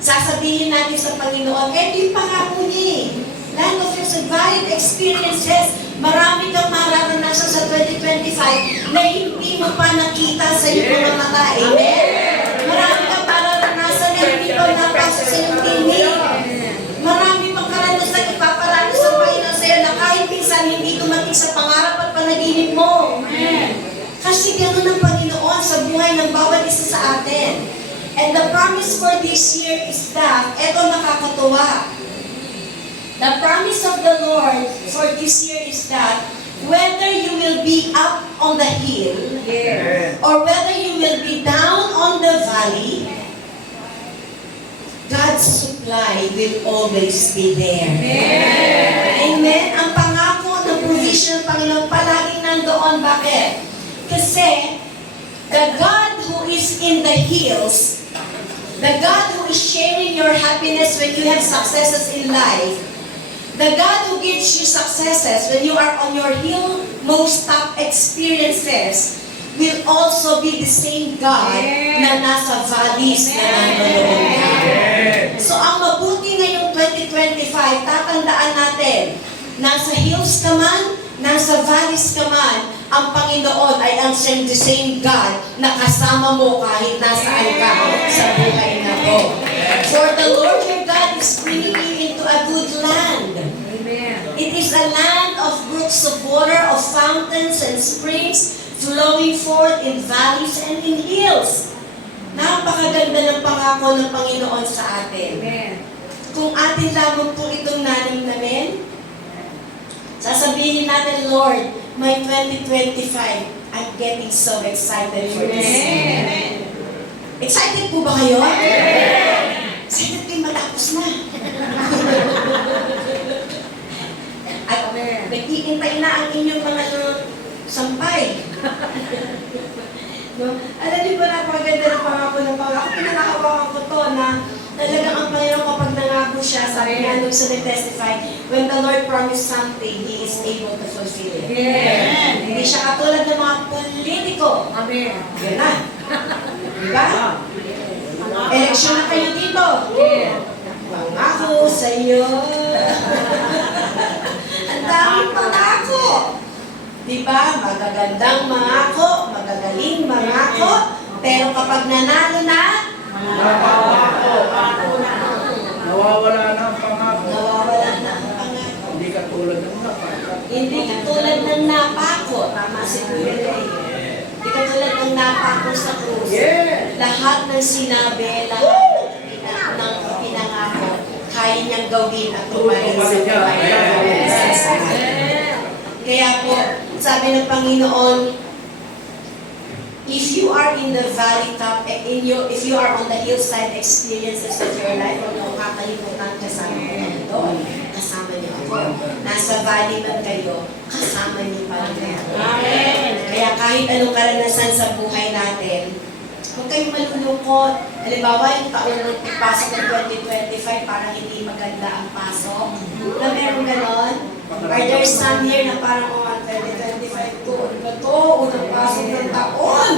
Sasabihin natin sa Panginoon, ito yung pangako niya. Land of your varied experiences. Marami kang mararanasan sa 2025 na hindi mo pa nakita sa iyong mga mata. Amen? Marami kang mararanasan na hindi pa napasok sa iyong tinig. Marami pang karanasan ipaparanas sa Panginoon sa iyo na kahit minsan hindi dumating sa pangarap at panaginip mo. Kasi gano'n ang Panginoon sa buhay ng bawat isa sa atin. And the promise for this year is that, eto nakakatuwa, the promise of the Lord for this year is that, whether you will be up on the hill, or whether you will be down on the valley, God God's supply will always be there. Amen? Ang pangako ng provision ng Panginoon palaging nandoon. Bakit? Kasi the God who is in the hills, the God who is sharing your happiness when you have successes in life, the God who gives you successes when you are on your hill, most top experiences, will also be the same God na nasa valleys na nanonood ka. So ang mabuti ngayong 2025, tatandaan natin, nasa hills ka man, nasa valleys ka man, ang Panginoon ay ang the same God na kasama mo kahit nasaan ka sa buhay na to. For the Lord your God is bringing you into a good land. It is a land of brooks of water, of fountains and springs, flowing forth in valleys and in hills. Napakaganda ng pangako ng Panginoon sa atin. Kung atin lamang po itong nanamnamin, sasabihin natin, Lord, my 2025, I'm getting so excited for this year. Excited po ba kayo? Excited kayo matapos na. At nag-iintay na ang inyong mga sampay. No? Alam niyo ba, napakaganda ng pangako ng Panginoon. Ako pinakahawakan ko to na talagang ang Panginoon kapag nangako siya, sabi nga nung sa testify, when the Lord promised something, He is able to fulfill it. Hindi siya katulad ng mga politiko. Yan na. Diba? Eleksyon na kayo dito. Pangako sa iyo. Ang daming pangako. Diba? Magagandang mangako, magagaling mangako, pero kapag nanalo na, Nawawala na ang pangako. nawawala na ang pangako. Hindi katulad ng napaka. Hindi katulad ng napako, tama si Kuya Ray. Hindi katulad ng napako sa krus. Lahat ng sinabi, lahat ng pinangako, kaya niyang gawin at tumayin sa buhay. Kaya po, sabi ng Panginoon, if you are in the valley top, if you are on the hillside experiences of your life, huwag mo kakalimutan kasama ko doon. Kasama niyo ako. Nasa valley man kayo, kasama niyo pa rin ako. Kaya kahit anong karanasan sa buhay natin, huwag kayong malulungkot. Halimbawa, yung taon ng pasok ng 2025, parang hindi maganda ang pasok. Na meron ganon? Are there some here na parang 2025 to? Ano ba to? Unang pasok ng taon.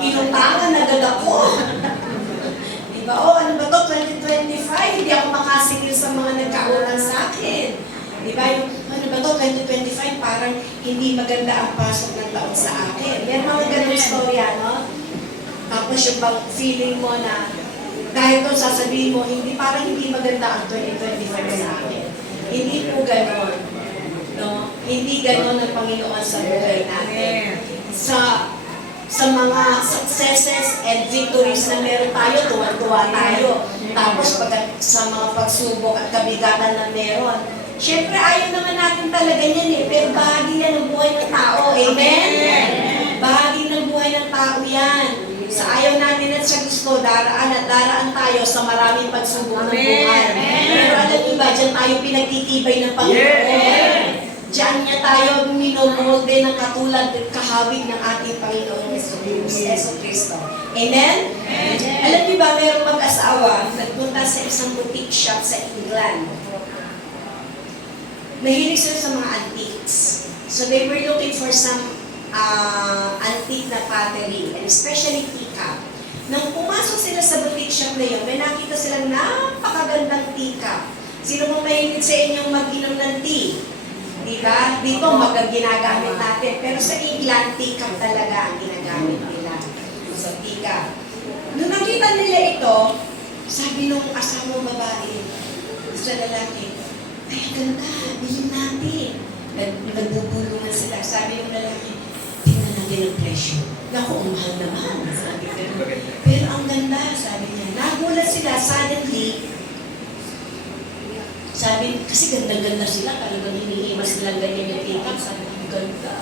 Inutangan agad ako. Diba? Ano ba to? 2025. Hindi ako makasingil sa mga nagkautang sa akin. Diba? Ano ba to? 2025. Parang hindi maganda ang pasok ng taon sa akin. Meron mga ganun istorya, no? Tapos yung bang feeling mo na dahil doon sasabihin mo, parang hindi maganda ang 2025 sa akin. Hindi po ganon. No? Hindi ganon ang Panginoon sa buhay natin. Sa mga successes and victories na meron tayo, tuwan-tuwa tayo. Tapos sa mga pagsubok at kabigatan na meron, syempre ayaw naman natin talaga yan eh. Pero bahagi yan ng buhay ng tao. Amen? Bahagi ng buhay ng tao yan. Sa ayaw natin at sa gusto, daraan at daraan tayo sa maraming pagsubok ng buhay. Pero alam niyo ba, dyan tayo pinagtitibay ng Panginoon. Diyan niya tayo minomolde ng katulad at kahawig ng ating Panginoon Yeso Cristo. Amen? Alam niyo ba, mayroong mag-asawa, nagpunta sa isang boutique shop sa England. Mahilig sila sa mga antiques. So they were looking for some antique na pottery, and especially teacup. Nang pumasok sila sa boutique shop na yun, may nakita silang napakagandang teacup. Sino mo mahilig sa inyong mag-inom ng tea? Diba? Dito ginagamit natin. Pero sa England, teacup talaga ang ginagamit nila. So, teacup. Nung nakita nila ito, sabi nung asawang babae sa lalaki, ay, ganda, bilhin natin. Nagbubulungan sila. Sabi ng lalaki, tingnan natin ang presyo. Naku, ang mahal naman. Sabi ko, pero ang ganda, sabi niya. Nagulat sila, suddenly, sabi, kasi ganda-ganda sila, talagang hinihimas nilang ganyan yung teacup. Sabi ko, ganda.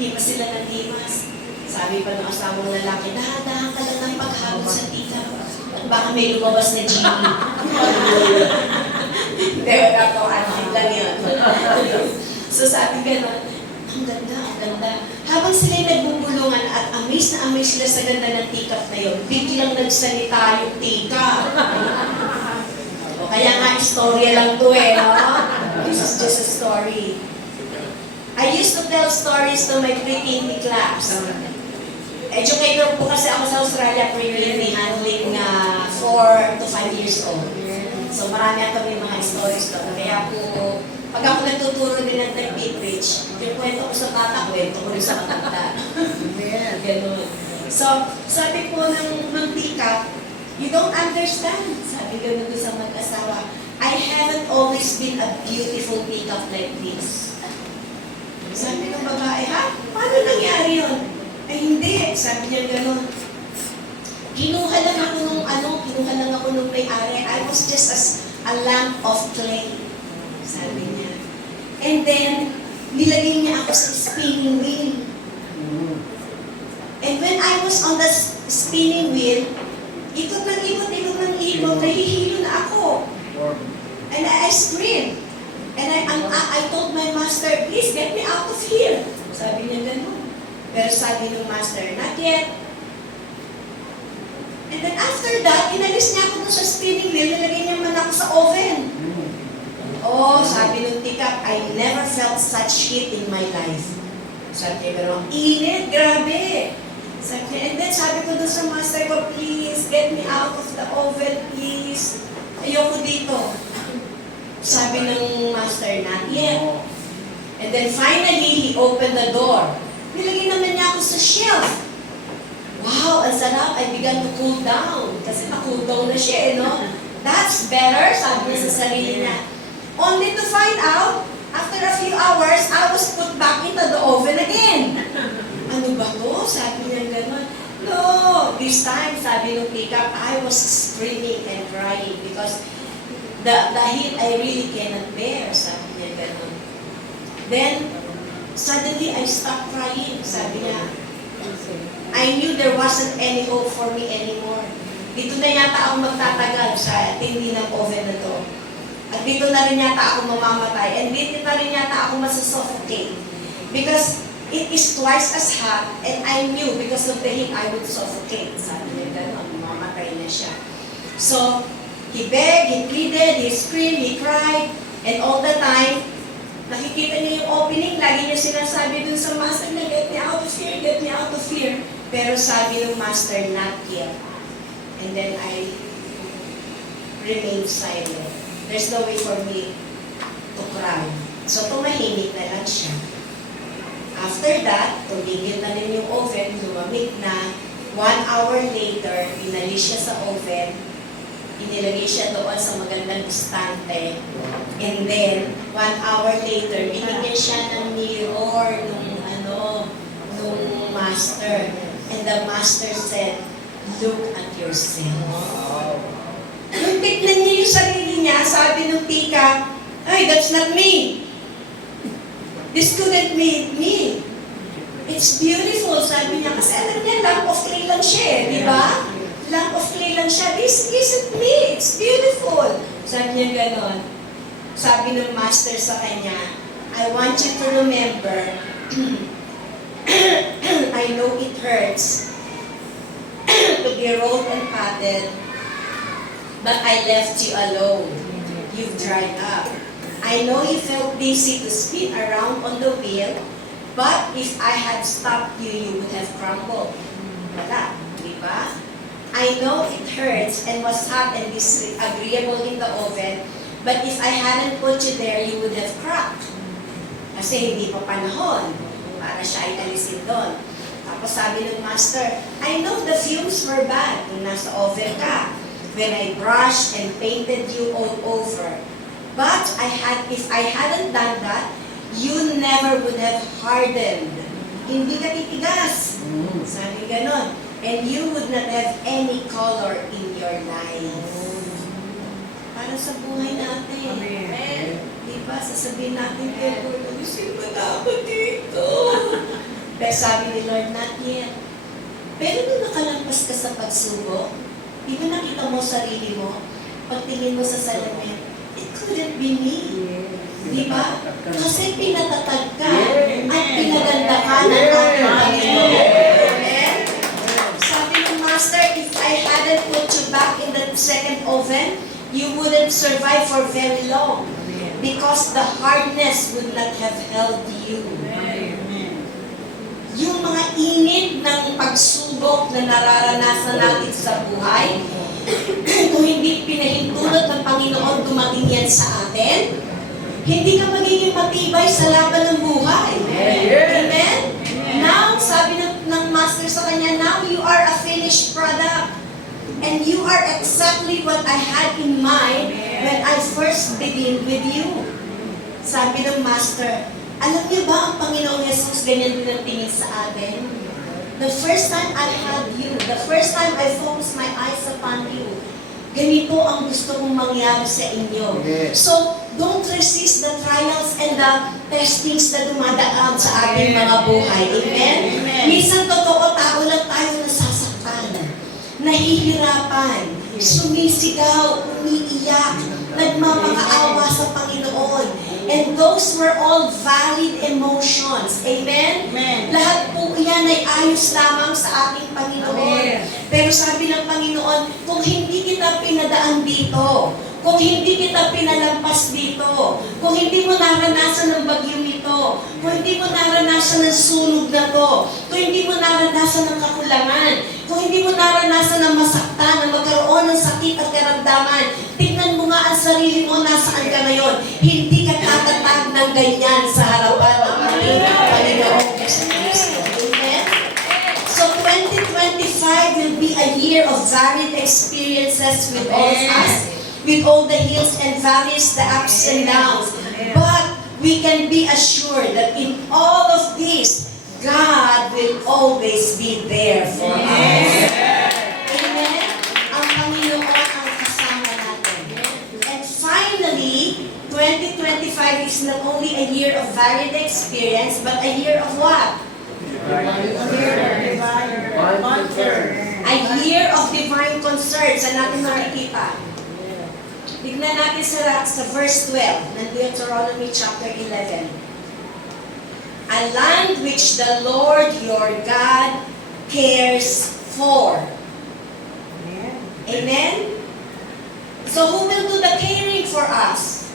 Himas sila ng himas. Sabi pa ng asawang lalaki, dahan-dahan ka lang ng paghagod sa teacup. baka may lumabas na genie. Hindi, wala ko, acting lang yun. So sabi gano'n, ang ganda, ang ganda. Habang sila'y nagbubulungan at amaze na amaze sila sa ganda ng teacup na yun, biglang nagsalita yung teacup. O kaya nga, istorya lang to eh, no? This is just a story. I used to tell stories to my pre-teen class. Educator po kasi ako sa Australia, pre-teen, handling 4 to 5 years old. So marami ako may mga stories doon. Kaya po, pag ako nagtuturo din ng tech-pitch, yung kwento ko sa bata, kwento ko rin sa matanda. Ganun. So, sabi po ng teacup, you don't understand. Sabi ganun doon sa mag-asawa, I haven't always been a beautiful teacup like this. Sabi ng babae, ha? Paano nangyari yun? Ay hindi, sabi niya gano'n. Kinuha lang ako nung may-ari. I was just as a lump of clay. Sabi niya. And then, nilagay niya ako sa spinning wheel. And when I was on the spinning wheel, ikot ng ikot, nahihilo na ako. And I screamed. And I told my master, please get me out of here. Sabi niya gano'n. Pero sabi ng master, not yet. And then after that, inalis niya ako sa spinning wheel, nilagay niya man ako sa oven. Oh, sabi ng teacup, I never felt such heat in my life. Sabi niya gano'n, init, grabe. Sabi niya, and then sabi ko doon sa master ko, please, get me out of the oven, please. Ayoko dito. Sabi ng master, not yet. And then finally, he opened the door. Nilagay naman niya ako sa shelf. Wow, ang sarap. I began to cool down. Kasi na-cool down na siya, no? That's better, sabi niya sa sarili niya. Only to find out, after a few hours, I was put back into the oven again. Ano ba to? Sabi niya gano'n. No, this time, sabi ng teacup, I was screaming and crying because the heat I really cannot bear, sabi niya gano'n. Then, suddenly I stopped crying, sabi niya. I knew there wasn't any hope for me anymore. Dito na yata ako magtatagal sa tindi ng oven na to. At dito na rin yata ako mamamatay. And dito na rin yata ako masusuffocate. Because it is twice as hot and I knew because of the heat I would suffocate. Sabi niya gano'n, mamamatay na siya. So, he begged, he pleaded, he screamed, he cried, and all the time, nakikita niya yung opening, lagi niya sinasabi dun sa master na, get me out of here, get me out of here. Pero sabi ng master, not yet. And then I remained silent. There's no way for me to cry. So tumahimik na lang siya. After that, tumigil na rin yung oven, lumamig na. 1 hour later, inalis siya sa oven, inilagay siya doon sa magandang istante. And then, 1 hour later, binigyan siya ng mirror nung master. And the master said, look at yourself. Nung tignan niya yung sarili niya, sabi ng tika, ay, that's not me. This couldn't be me. It's beautiful, sabi niya. Kasi alam niya, lump of clay lang siya eh, di ba? Lump of clay lang siya. This isn't me. It's beautiful. Sabi niya ganon. Sabi ng master sa kanya, I want you to remember, I know it hurts to be rolled and patted, but I left you alone. You've dried up. I know you felt dizzy to spin around on the wheel, but if I had stopped you, you would have crumbled. Wala, di ba? I know it hurts and was hot and disagreeable in the oven, but if I hadn't put you there, you would have cracked. Kasi hindi pa panahon para siya ay alisin doon. Tapos sabi ng master, I know the fumes were bad nung nasa oven ka, when I brushed and painted you all over. But if I hadn't done that, you never would have hardened. Hindi ka titigas. Sabi ganon. And you would not have any color in your life. Para sa buhay natin. Amen. Diba? Sasabihin natin kay Lord, sino ba dapat dito? Pero sabi ni Lord, not yet. Pero nung nakalampas ka sa pagsubok, Di ba nakita mo sarili mo? Pagtingin mo sa salamin, it couldn't be me. Di ba? Kasi pinatatag ka at pinaganda ka ng ating Panginoon. Amen? Sabi ng Master, if I hadn't put you back in the second oven, you wouldn't survive for very long. Because the hardness would not have held you. Yung mga init ng pagsubok na nararanasan natin sa buhay, kung hindi pinahintulot ng Panginoon dumating yan sa atin, hindi ka magiging matibay sa laban ng buhay. Amen? Now, sabi ng Master sa kanya, now you are a finished product. And you are exactly what I had in mind when I first began with you. Sabi ng Master, alam niyo ba ang Panginoong Jesus ganyan din ang tingin sa atin? The first time I had you, the first time I focused my eyes upon you, ganito ang gusto kong mangyari sa inyo. So, don't resist the trials and the testings na dumadaan sa ating mga buhay. Amen? Minsan totoo, tao lang tayo nasasaktan, nahihirapan, sumisigaw, umiiyak, nagmapakaawa sa Panginoon. And those were all valid emotions. Amen? Lahat po yan ay ayos lamang sa ating Panginoon. Pero sabi ng Panginoon, kung hindi kita pinadaan dito, kung hindi kita pinalampas dito, kung hindi mo naranasan ng bagyong ito, kung hindi mo naranasan ng sunog na to, kung hindi mo naranasan ng kakulangan, kung hindi mo naranasan ng masaktan, ng magkaroon ng sakit at karamdaman, tingnan mo nga ang sarili mo, nasaan ka ngayon. Hindi ka tatatag ng ganyan sa harapan ng ating Panginoong Kristo. Amen? So 2025 will be a year of varied experiences with all of us, with all the hills and valleys, the ups and downs. But we can be assured that in all of this, God will always be there for us. Amen? Ang Panginoon ang kasama natin. And finally, 2025 is not only a year of varied experience, but a year of what? A year of divine concern. Saan natin makikita? Tignan natin sa verse 12 ng Deuteronomy chapter 11. A land which the Lord your God cares for. Amen? So who will do the caring for us?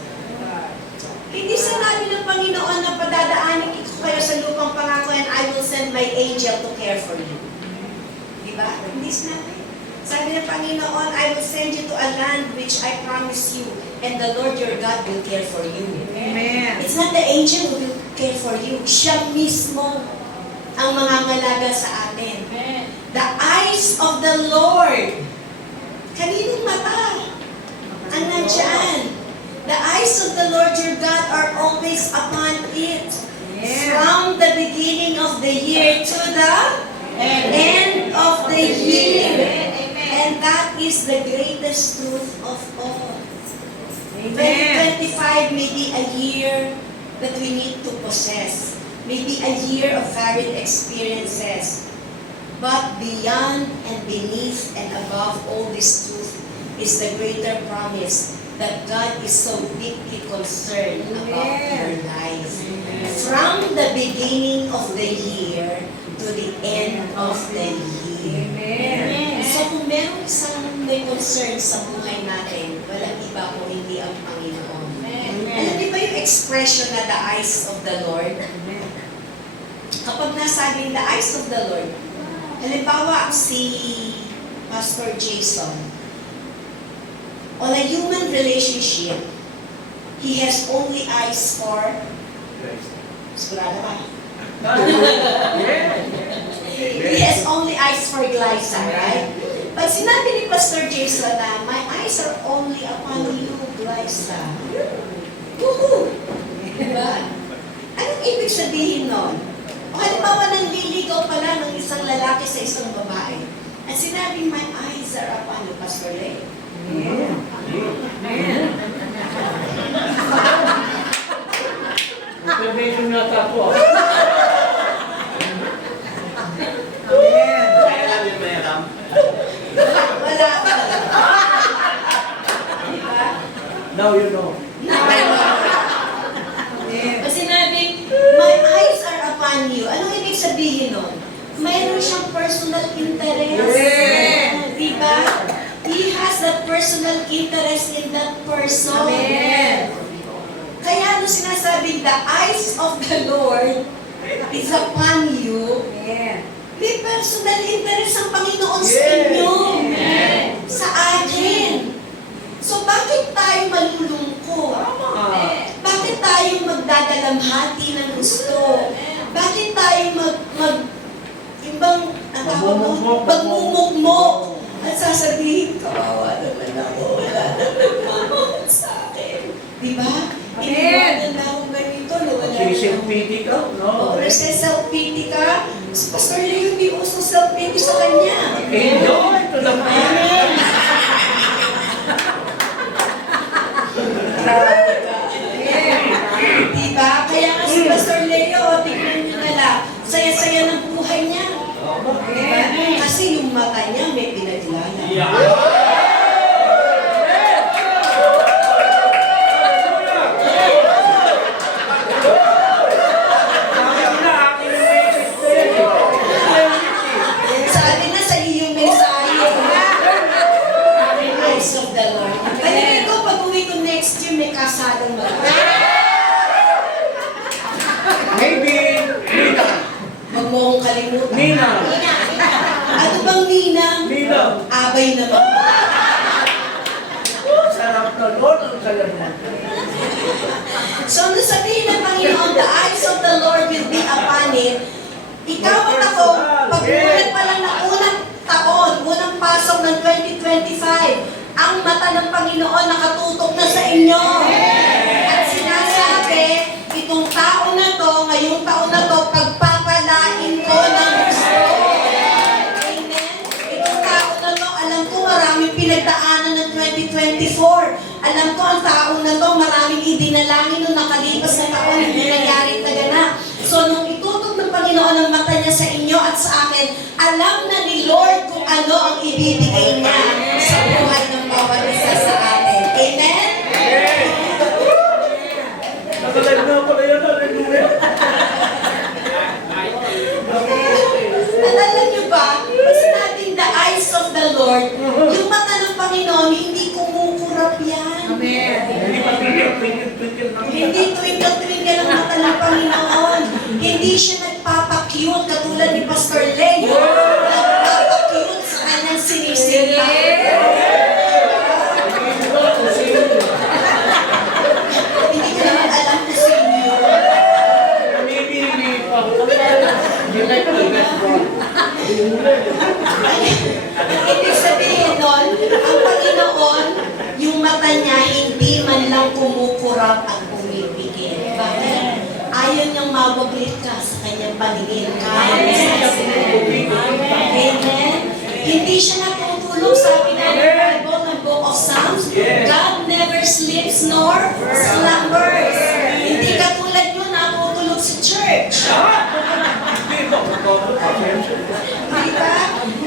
Hindi sinabi ng Panginoon na padadaanin ko kayo sa lupang pangako and I will send my angel to care for you. Diba? Hindi sinabi. Sabi ng Panginoon, I will send you to a land which I promise you, and the Lord your God will care for you. Amen. It's not the angel who will care for you. Siya mismo ang mangangalaga sa atin. The eyes of the Lord. Kaninong mata ang nandyan? The eyes of the Lord your God are always upon it. From the beginning of the year to the end of the year. And that is the greatest truth of all. 2025 may be a year that we need to possess. Maybe a year of varied experiences. But beyond and beneath and above all this truth is the greater promise that God is so deeply concerned about your life. From the beginning of the year to the end of the year. So kung meron isang may concern sa buhay natin, walang iba kung hindi ang Panginoon. Alam niyo ba yung expression na the eyes of the Lord? Kapag nasabing the eyes of the Lord, halimbawa si Pastor Jason, on a human relationship, he has only eyes for, sigurado ka? He has only eyes for Glyza, right? Pag sinabi ni Pastor Jason na, my eyes are only upon you, Glyza. Woohoo! Diba? Anong ibig sabihin nun? O halimbawa nanliligaw pala ng isang lalaki sa isang babae. At sinabing, my eyes are upon you, Pastor Lay. Intervention yata po. Wala pa. Now you know. Pag sinabing, my eyes are upon you, anong ibig sabihin nun? Mayroon siyang personal interest. Yes. Diba? He has that personal interest in that person. Amen. Kaya ano sinasabing, the eyes of the Lord is upon you. Amen. May personal interest ang Panginoon sa Yes. inyo. Amen. Sa akin. So bakit tayo malulungkot? Bakit tayo magdadalamhati ng gusto? Bakit tayo ang tawag mo? Magmumukmok. At sasabihin, kawawa naman ako, wala nang nagmamahal sa akin. Diba? Iniwanan na akong ganito, wala na Self-pity ka, no? Nagse-self-pity ka? Si Pastor Leo, hindi uso self-pity sa kanya. Enjoy to the Amen. Grabe ka. Diba? Kaya nga si Pastor Leo, tignan nyo na lang, saya-saya ng buhay niya. Diba? Kasi yung mata niya may pinaglala. Sabi na sa iyo yung mensahe. Eyes of the Lord. Kaya ito, pag uwi ko next year, may kasadang mata. Maybe, Nina. Huwag mo akong kalimutan. Nina. Ano bang ninang? Nina. Abay naman. Sarap na Lord ang salamat. So, ano sabihin ng Panginoon, the eyes of the Lord will be upon it. Ikaw at ako, pagmulat pa lang ng unang taon, unang pasok ng 2025, ang mata ng Panginoon nakatutok na sa inyo. At sinasabi, itong taon na to, ngayong taon na to, pagpapalain ko ng gusto. Amen? Itong taon na to, alam ko maraming pinagdaanan ng 2024. Alam ko ang taon na to, maraming idinalangin nung nakalipas na taon, hindi nangyari taganap. So, nung itutok ng Panginoon ang mata niya sa inyo at sa akin, alam na ni Lord kung ano ang ibibigay niya sa buhay ng bawat isa sa atin. Amen? Nakalive na pala yan, hallelujah. At alam niyo ba, pag sinabing the eyes of the Lord, yung mata ng Panginoon, hindi kumukurap yan. Amen. Hindi pa twinkle na. Hindi twinkle-twinkle ang mata ng Panginoon. Hindi siya nagpapakyut katulad ni Pastor Leo. Nagpapakyut sa kanyang sinisimpa. Hindi ko naman alam kung sino yun. Namimili pa. You like the best one. Ang ibig sabihin nun, ang Panginoon, yung mata niya hindi man lang kumukurap at pumipigil. Bakit? Ayaw niyang mawaglit ka sa kanyang paningin. Amen? Hindi siya natutulog. Sabi na ng Bible ng Book of Psalms, God never sleeps nor slumbers. Hindi katulad yun natutulog sa church. Diba?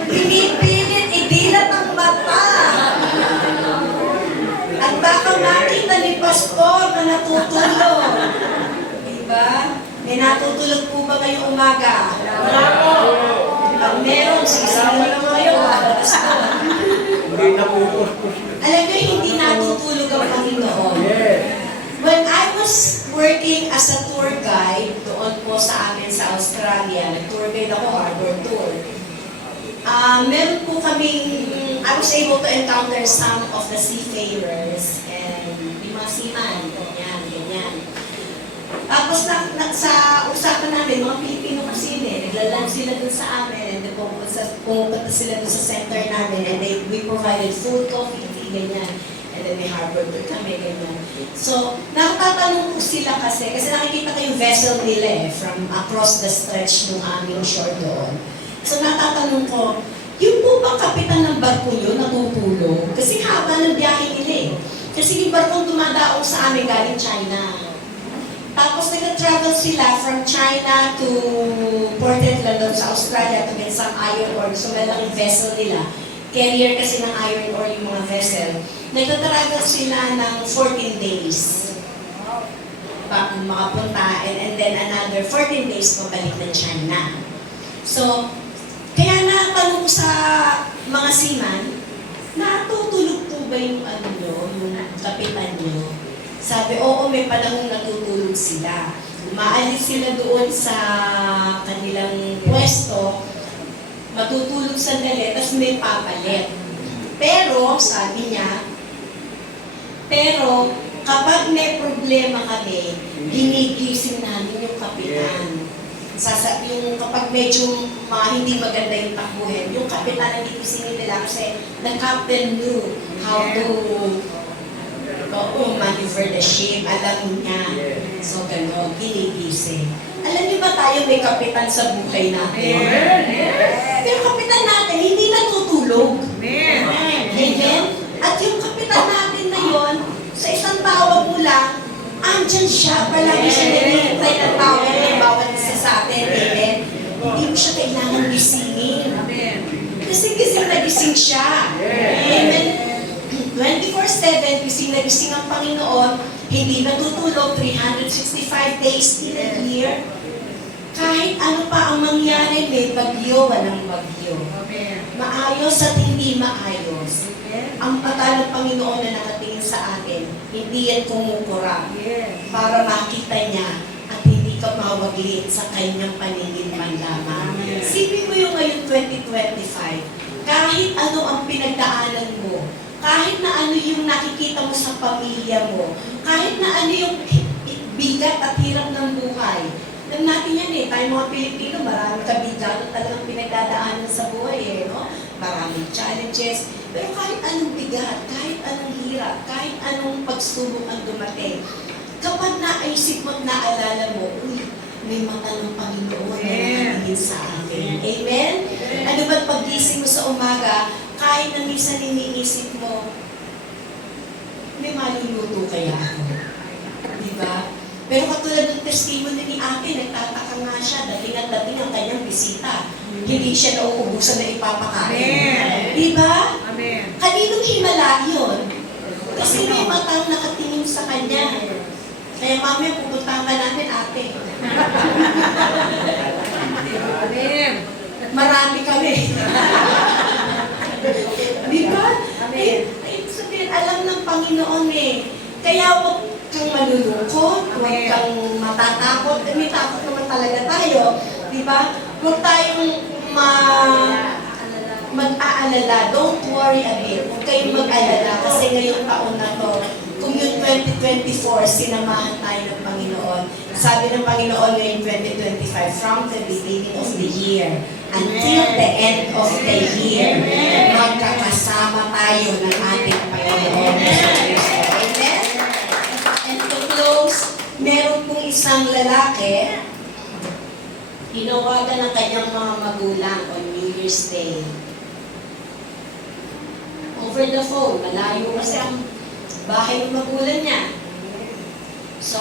Pinipilit, idilat ang mata. At baka makita ni Pastor na natutulog. Diba? May natutulog po ba ngayong umaga? Wala po. Pag meron, sisigaw na kayo. Hindi na pupus-pus. Alam niyo, hindi natutulog ang Panginoon. Yes. When I was working as a tour guide doon po sa amin sa Australia, nag-tour guide ako, harbor tour. Meron po kaming, I was able to encounter some of the seafarers and yung mga seaman, ganyan. Tapos sa usapan namin, mga Pilipino kasi naglaland sila dun sa amin and then pumunta sila dun sa center namin and we provided food, coffee, ganyan. And then may harbor tour kami, ganyan. So, natatanong ko sila kasi nakikita ko yung vessel nila from across the stretch ng aming shore doon. So, natatanong ko, yung po bang kapitan ng barko nyo natutulog? Kasi haba ng biyahe nila Kasi yung barkong dumadaong sa amin galing China. Tapos nag-travel sila from China to Port Edmonton sa Australia to get some iron ore. So, malaking vessel nila. carrier kasi ng iron ore yung mga vessel. Nagtatravel sila ng 14 days bago makapunta, and then another 14 days pabalik ng China. So, kaya natanong sa mga seaman, natutulog po ba yung yung kapitan nyo? Sabi, oo, may panahong natutulog sila. Maalis sila doon sa kanilang pwesto, matutulog sandali, tapos may papalit. Pero, sabi niya, pero kapag may problema kami, ginigising namin yung kapitan. Yung kapag medyo hindi maganda yung takbuhin, yung kapitan ang gigisingin nila kasi the captain knew how to maneuver the ship. Alam niya. So, gano'n, ginigising. Alam niyo ba tayo may kapitan sa buhay natin? Pero kapitan natin, hindi natutulog. Amen? At yung kapitan natin na yon, sa isang tawag mo lang, andyan siya, palagi siya nilihintay ng tawag ng bawat isa sa atin. Amen? Hindi mo siya kailangan gisingin. Kasi gising na gising siya. Amen? 24/7, gising na gising ang Panginoon, hindi natutulog 365 days in a year. Kahit ano pa ang mangyari, may bagyo, walang bagyo. Maayos at hindi maayos. Ang mata ng Panginoon na nakatingin sa atin, hindi yan kumukura para makita niya at hindi ka mawaglit sa kanyang paningin man lamang. Sipin mo yung ngayon 2025, kahit ano ang pinagdaanan mo, kahit na ano yung nakikita mo sa pamilya mo, kahit na ano yung bigat at hirap ng buhay. Alam natin yan tayo mga Pilipino, maraming kabigat at talagang pinagdadaanan sa buhay no? Maraming challenges. Pero kahit anong bigat, kahit anong hirap, kahit anong pagsubok ang dumating, kapag naisip mo at naalala mo, uy, may mata ng Panginoon na nakatingin sa akin. Amen? Ano ba't pag-gising mo sa umaga, kahit na minsan iniisip mo, may maluluto kaya ako. Diba? Pero katulad ng testimony ni ate, nagtataka nga siya, dating at dating ang kanyang bisita. Hindi siya nauubusan na ipapakain. Diba? Kaninong himala yun? Kasi may matang nakatingin sa kanya. Kaya mamaya pupuntahan ka natin, ate. Marami kami. Diba? Sabihin, alam ng Panginoon Kaya huwag kang malulungkot, huwag kang matatakot. May takot naman talaga tayo. Diba? Huwag tayong mag-aalala. Don't worry a bit. Huwag kayong mag-alala kasi ngayong taon na to, kung yung 2024, sinamahan tayo ng Panginoon. Sabi ng Panginoon ngayong 2025, from the beginning of the year until the end of the year, magkakasama tayo ng ating Panginoon. Amen? And to close, meron pong isang lalaki, tinawagan ng kanyang mga magulang on New Year's Day. Over the phone, malayo kasi ang bahay ng magulang niya. So,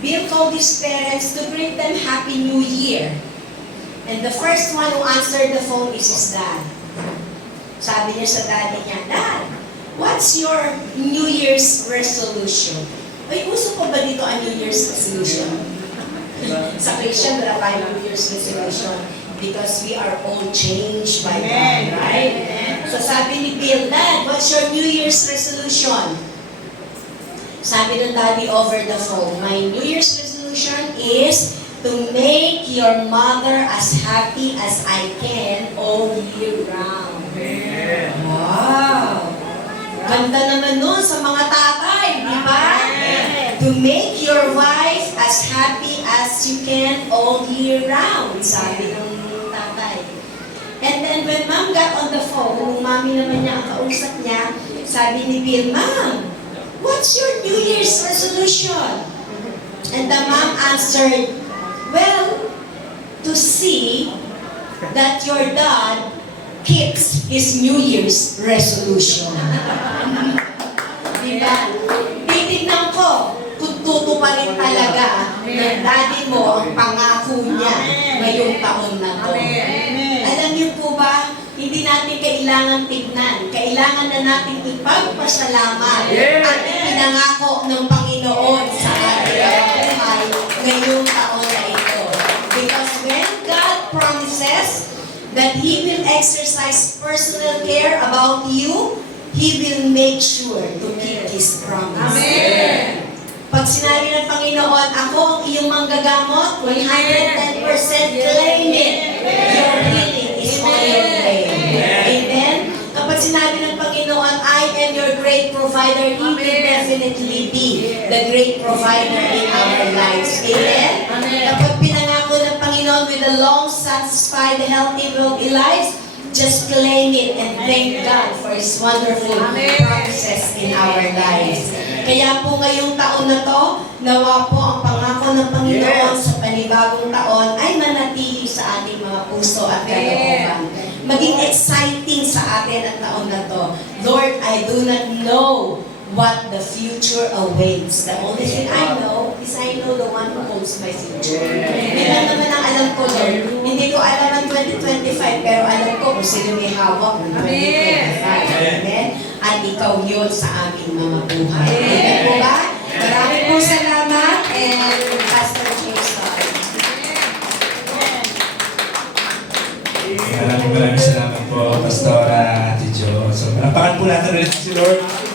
Bill called his parents to greet them Happy New Year. And the first one who answered the phone is his dad. Sabi niya sa daddy niya, Dad, what's your New Year's resolution? Ay, uso pa ba dito ang New Year's resolution? Sa Christian, wala tayong New Year's resolution because we are all changed by God, right? So sabi ni Bill, Dad, what's your New Year's resolution? Sabi ng daddy over the phone, my New Year's resolution is to make your mother as happy as I can all year round. Wow! Ganda naman nun sa mga tatay, di ba? To make your wife as happy as you can all year round, sabi ng tatay. And then when mom got on the phone, nung mami naman niya ang kausap niya, sabi ni Bill, Mom, what's your New Year's resolution? And the mom answered, well, to see that your dad keeps his New Year's resolution. Diba? Titignan ko kung tutuparin talaga ng daddy mo ang pangako niya ngayong taon na to. Alam niyo po ba, hindi natin kailangan tignan. Kailangan na natin ipagpasalamat Yes. at ipinangako ng Panginoon sa ating buhay ngayong taon na ito. Because when God promises that He will exercise personal care about you, He will make sure to keep His promise. Amen. Pag sinabi ng Panginoon, ako ang iyong manggagamot, 110% claim it. Your healing is on your way. Amen? Kapag sinabi ng Panginoon, I am your great provider, He will definitely be the great provider in our lives. Amen? Kapag pinangako ng Panginoon with a long, satisfied, healthy, wealthy lives, just claim it and thank God for His wonderful promises in our lives. Kaya po ngayong taon na to, nawa po ang pangako ng Panginoon sa panibagong taon ay manatili sa ating mga puso at kalooban. Maging exciting sa atin ang taon na to. Lord, I do not know what the future awaits. The only thing I know is I know the one who holds my future. Hindi lang naman ang alam ko, Lord. Hindi ko alam ang 2025, pero alam ko kung sino may hawak ng 2025. Amen? At ikaw yun sa aming mga buhay. Amen po ba? Maraming po salamat and Pastor James Todd. Maraming salamat po, Pastora Ate Jo. So, palapakan po natin ulit si Lord.